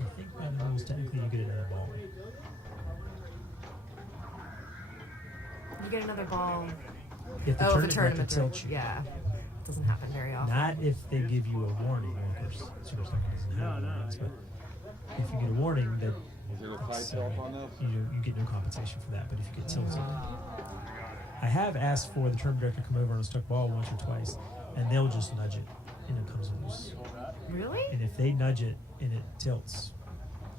I think by the rules, technically you get another ball. You get another ball. If the Oh, if a tournament director tournament tilts director. you. Yeah. Doesn't happen very often. Not if they give you a warning. Well, of course, Super Soccer doesn't have warnings, but if you get a warning, that Is it a tight it's, tilt on this? you get no compensation for that. But if you get tilted, I have asked for the tournament director to come over on a stuck ball once or twice, and they'll just nudge it, and it comes loose. Really? And if they nudge it and it tilts,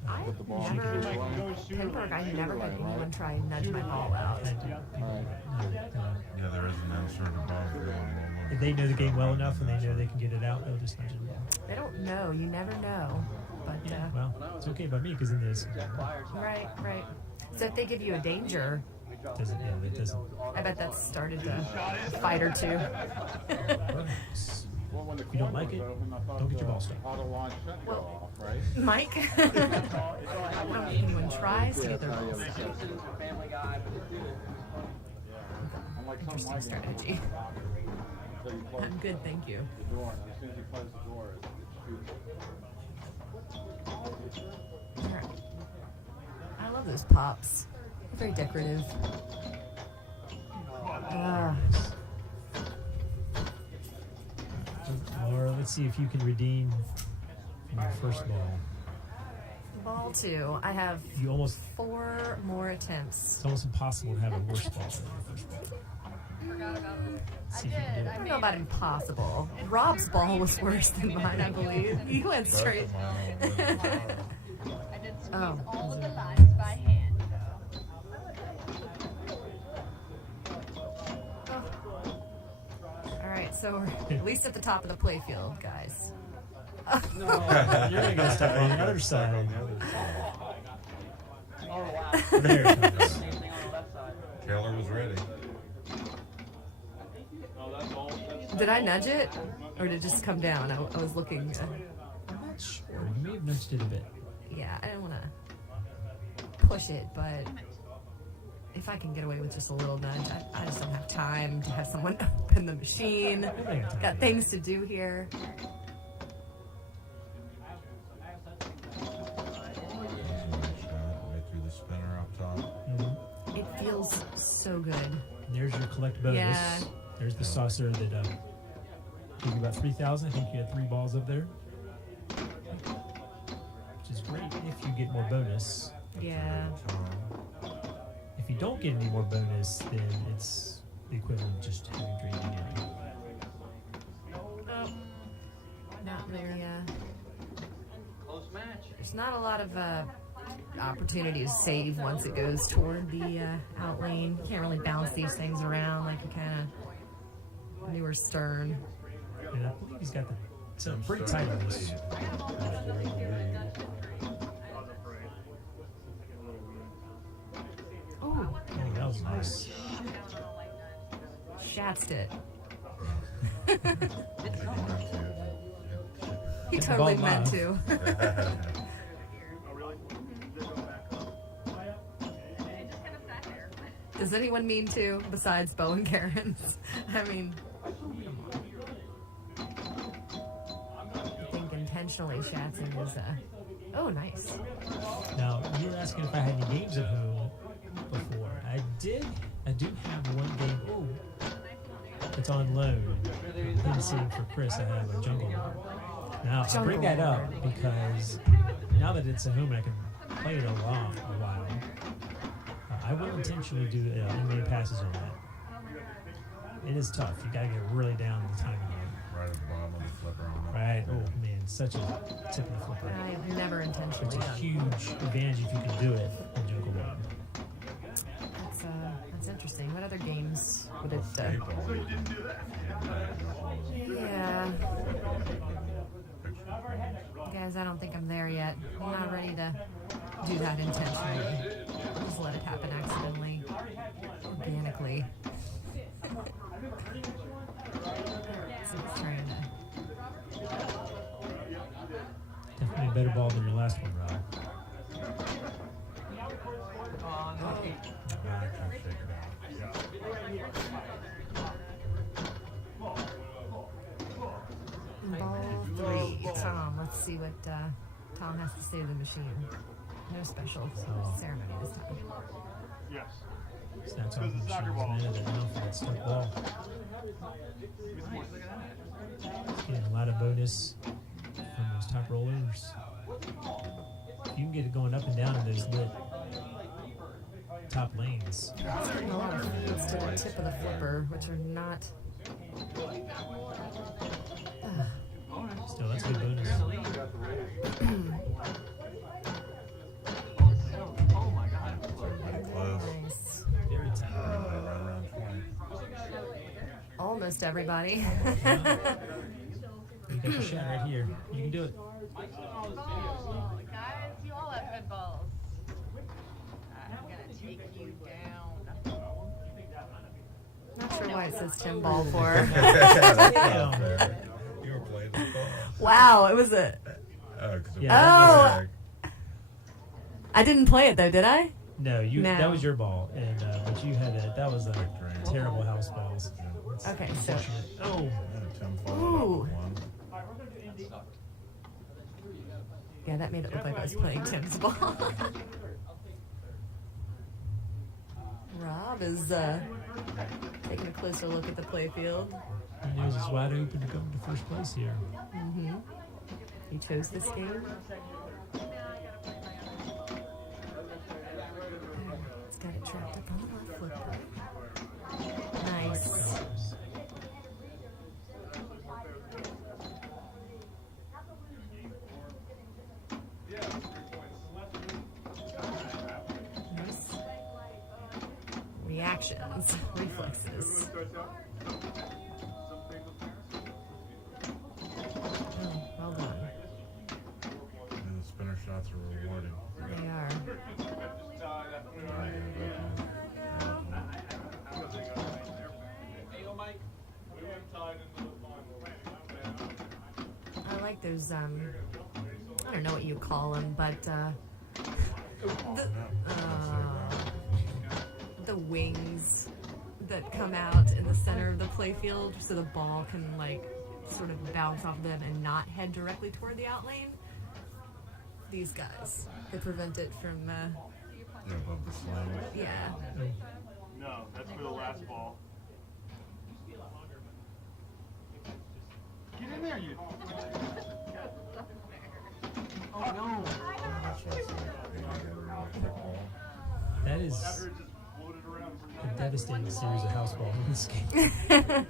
I Put the ball never, in the line. Pinball, I never had anyone try and nudge my ball out. I do. Yeah, there is an insert above going on. If they know the game well enough and they know they can get it out, they'll just nudge it. They don't know. You never know. But, Yeah, well, it's okay by me because in this, right, right. So if they give you a danger, doesn't, yeah, it doesn't. I bet that's started a fight or two. Well, when the If you don't like corner it, was open, I thought don't get your the ball stuck. Auto launch shut go Well, off, right? Mike, I don't think anyone tries to get their balls Yeah, stuck. I'm like Interesting something like strategy. until you close I'm good, thank you. the door. And as soon as you close the door, it shoots. Alright. I love those pops. They're very decorative. Ah. Laura, let's see if you can redeem from your first ball. Ball 2. I have You almost 4 more attempts. It's almost impossible to have a worse ball than your first ball. Forgot about this. Let's I see if you can did. do I it. don't know about impossible. Rob's ball was worse than mine, I believe. He went straight. I did squeeze Oh. all of the lines by hand. Alright, so we're at least at the top of the playfield, guys. You're gonna get stuck on the other side. There it goes. Taylor was ready. Did I nudge it? Or did it just come down? I was looking. I'm not sure. You may have nudged it a bit. Yeah, I didn't want to push it, but if I can get away with just a little nudge, I just don't have time to have someone open the machine. Got things to do here. Right through the spinner up top. Mhm. It feels so good. There's your collect bonus. Yeah. There's the saucer that gave you about 3,000. I think you had 3 balls up there, which is great if you get more bonus. Yeah. If you don't get any more bonus, then it's the equivalent of just having drained again. Not really. Close match. There's not a lot of opportunity to save once it goes toward the out lane. You can't really bounce these things around like you kind of newer Stern. And I believe he's got some pretty tight on this. Oh, Oh, that was nice. shatzed it. He Hit the totally ball meant live. to. Does anyone mean to besides Bo and Karen's? I mean, I think intentionally shatzing is oh, nice. Now, you were asking if I had any games at home before. I do have one game. Oh, it's on loan. I'm sitting for Chris. I have a Jungle Lord. Now, I bring that up because now that it's at home and I can play it a while, I will intentionally do in-game passes on that. It is tough. You gotta get really down to the timing of it. Right at the bottom of the flipper on that. Right? Oh man, such a tip of the flipper. I have never intentionally It's a done. huge advantage if you can do it in Jungle Lord. That's interesting. What other games would it? Staple. Yeah. Guys, I don't think I'm there yet. I'm not ready to do that intentionally. Just let it happen accidentally, organically. So it's trying to. Definitely a better ball than your last one, Rob. Ball 3. Tom, let's see what Tom has to say to the machine. No special ceremony this time. Yes. Snaps off the machines, man. They're down for that stuck ball. He's getting a lot of bonus from those top rollers. You can get it going up and down in those lit top lanes. It's getting a lot of feeds to the tip of the flipper, which are not. Still, that's good bonus. Oh my god. Nice. Very tight. Right around 20. Almost everybody. You got your shot right here. You can do it. Ball, guys, you all have good balls. I'm gonna take you down. Not sure why it says Pinball for. Damn. You were playing the ball. Wow, it was a. Oh, 'cause it Yeah. was I didn't play it though, did I? No, No. that was your ball. And when But you had that was a terrible house balls. Okay, so Oh, I had a 10 fall Ooh. up one. yeah, that made it look like I was playing Tim's ball. Rob is taking a closer look at the playfield. he knows it's wide open to go into first place here. Mm-hmm. He chose this game. It's got it trapped up on the left flipper. Nice. Nice. Reactions, reflexes. Oh, well done. And the spinner shots are rewarding. They are. I like those, I don't know what you call them, but, the wings that come out in the center of the playfield so the ball can, like, sort of bounce off them and not head directly toward the out lane. These guys, they prevent it from, Yeah, above the sling. yeah. No, that's for the last ball. Get in there, you. Oh no! That's why it's like, quick ball. That is After it just floated around for a devastating series of house balls in this game.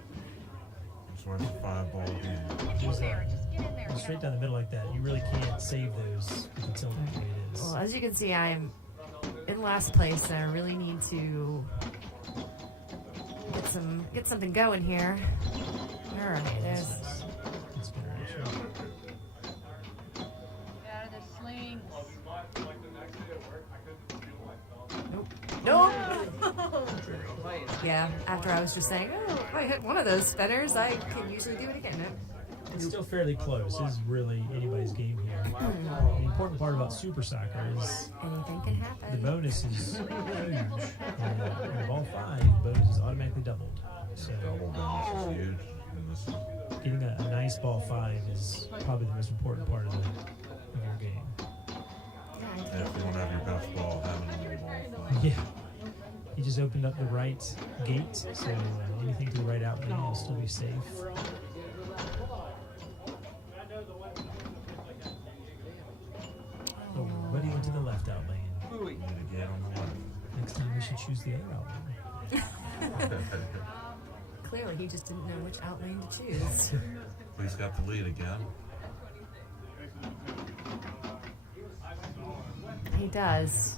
It's worth a 5-ball game. There's There, just get in there. straight down the middle like that. You really can't save those with the tilt the way it is. Well, as you can see, I'm in last place, and I really need to get something going here. All right, there's. It's been action. Get out of the slings. Nope. Yeah, after I was just saying, oh, if I hit one of those spinners, I can usually do it again. Nope. It's still fairly close. This is really anybody's game here. The important part about Super Soccer is Anything can the happen. bonus is huge. And in ball 5, the bonus is automatically doubled. So Double bonus is huge. And this is getting a nice ball 5 is probably the most important part of your game. yeah, if you want to have your best ball, having a little ball 5. Yeah. He just opened up the right gate, so anything to the right out lane will still be safe. Oh, but he went to the left out lane. Need a gate on the left. Next time we should choose the other out lane. Clearly, he just didn't know which out lane to choose. He's got the lead again. He does.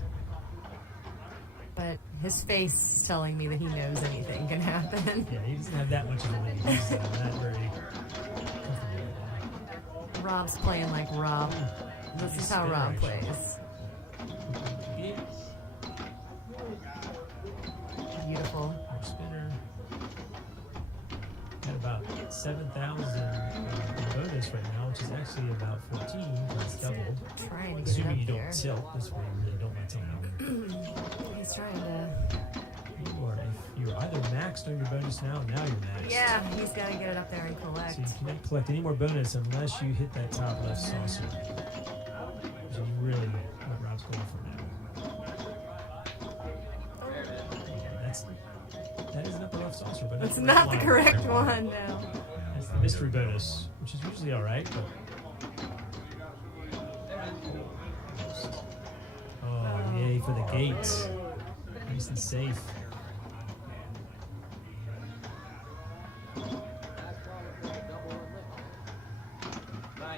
But his face is telling me that he knows anything can happen. Yeah, he doesn't have that much of a lead. He's not very comfortable. Rob's playing like Rob. This is how Rob plays. Beautiful. Our spinner got about 7,000 bonus right now, which is actually about 14. That's doubled. Trying to get it Assuming you up don't there. tilt, that's where you really don't want to tilt. He's trying to. Or if you're either maxed on your bonus now you're maxed. Yeah, he's got to get it up there and collect. So you cannot collect any more bonus unless you hit that top left saucer. Which is really what Rob's going for now. Yeah, that is an upper left saucer, but That's the not the right correct one. one, no. That's the mystery bonus, which is usually alright, but. Oh, yay for the gate. Nice and safe.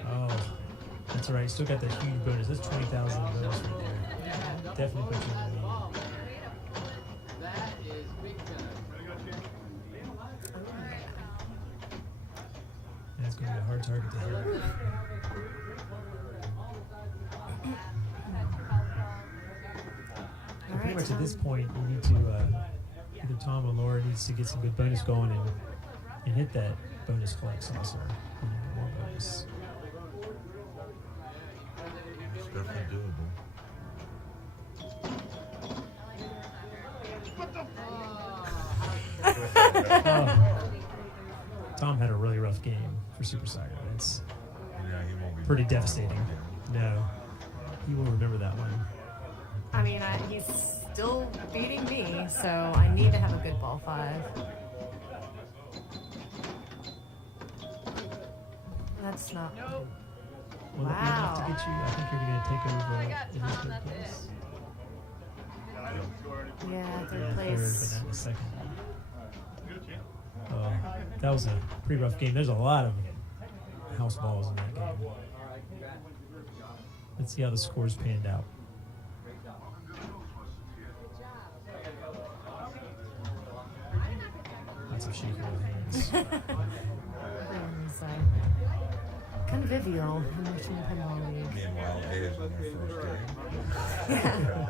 Oh, that's alright. Still got that huge bonus. That's 20,000 bonus right there. Definitely put you in the lead. That is big time. That's going to be a hard target to hit. All Pretty right, much at this Tom. point, you need to either Tom or Laura needs to get some good bonus going and hit that bonus collect saucer. And more bonus. It's definitely doable. Oh, Tom had a really rough game for Super Soccer. It's Yeah, he won't be pretty devastating. No, he will remember that one. I mean, he's still beating me, so I need to have a good ball 5. That's not. Nope. Will it be enough to Wow. get you? I think you're going to take over. Oh, I got in Tom, third that's place. Yeah, Yeah, third third, but place. not in a second. That was a pretty rough game. There's a lot of house balls in that game. Let's see how the scores panned out. Lots of shaking of hands. Everyone's convivial in Richmond Pinball League. Meanwhile, A is in their first game.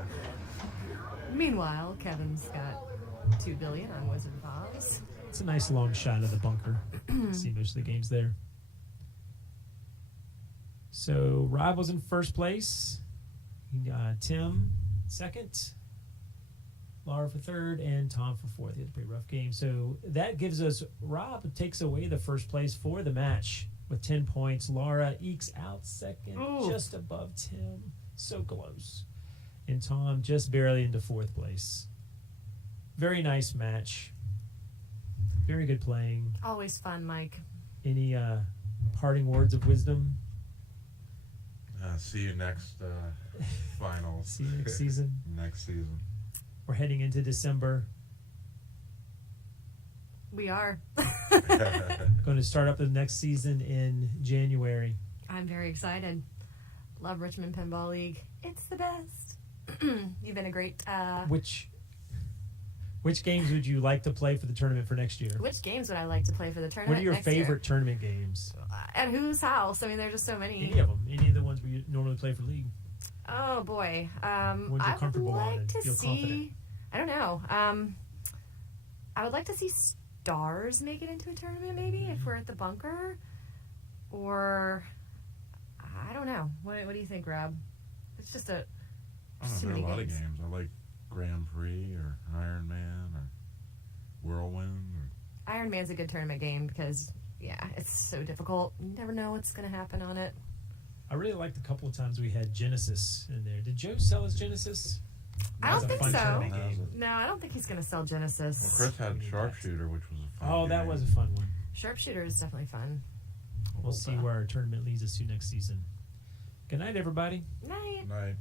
Meanwhile, Kevin's got 2 billion on Wizard of Oz. It's a nice long shot of the bunker. See most of the games there. So Rob was in first place. Tim second. Laura for third, and Tom for fourth. He had a pretty rough game. So that gives us, Rob takes away the first place for the match with 10 points. Laura ekes out second, just above Tim. So close. And Tom just barely into fourth place. Very nice match. Very good playing. Always fun, Mike. Any parting words of wisdom? See you next finals. See you next season. Next season. We're heading into December. We are. Going to start up the next season in January. I'm very excited. Love Richmond Pinball League. It's the best. You've been a great. Which games would you like to play for the tournament for next year? Which games would I like to play for the tournament? What are your next favorite tournament games? year? At whose house? I mean, there's just so many. Any of them. Any of the ones we normally play for league. Oh boy. Ones you're I would comfortable on like and to feel see. confident. I don't know. I would like to see Stars make it into a tournament, maybe if we're at the bunker, or I don't know. What do you think, Rob? It's just I too don't know, many there are a lot of games. games. I like Grand Prix or Iron Man or Whirlwind. Iron Man's a good tournament game because it's so difficult. You never know what's going to happen on it. I really liked a couple of times we had Genesis in there. Did Joe sell his Genesis? I That was don't a think fun so. tournament That was game. No, I don't think he's going to sell Genesis. Well, Chris had We need Sharpshooter, which was a fun Oh, that game. was a fun one. Sharpshooter is definitely fun. We'll see where our tournament leads us to next season. Good night, everybody. Night. Night.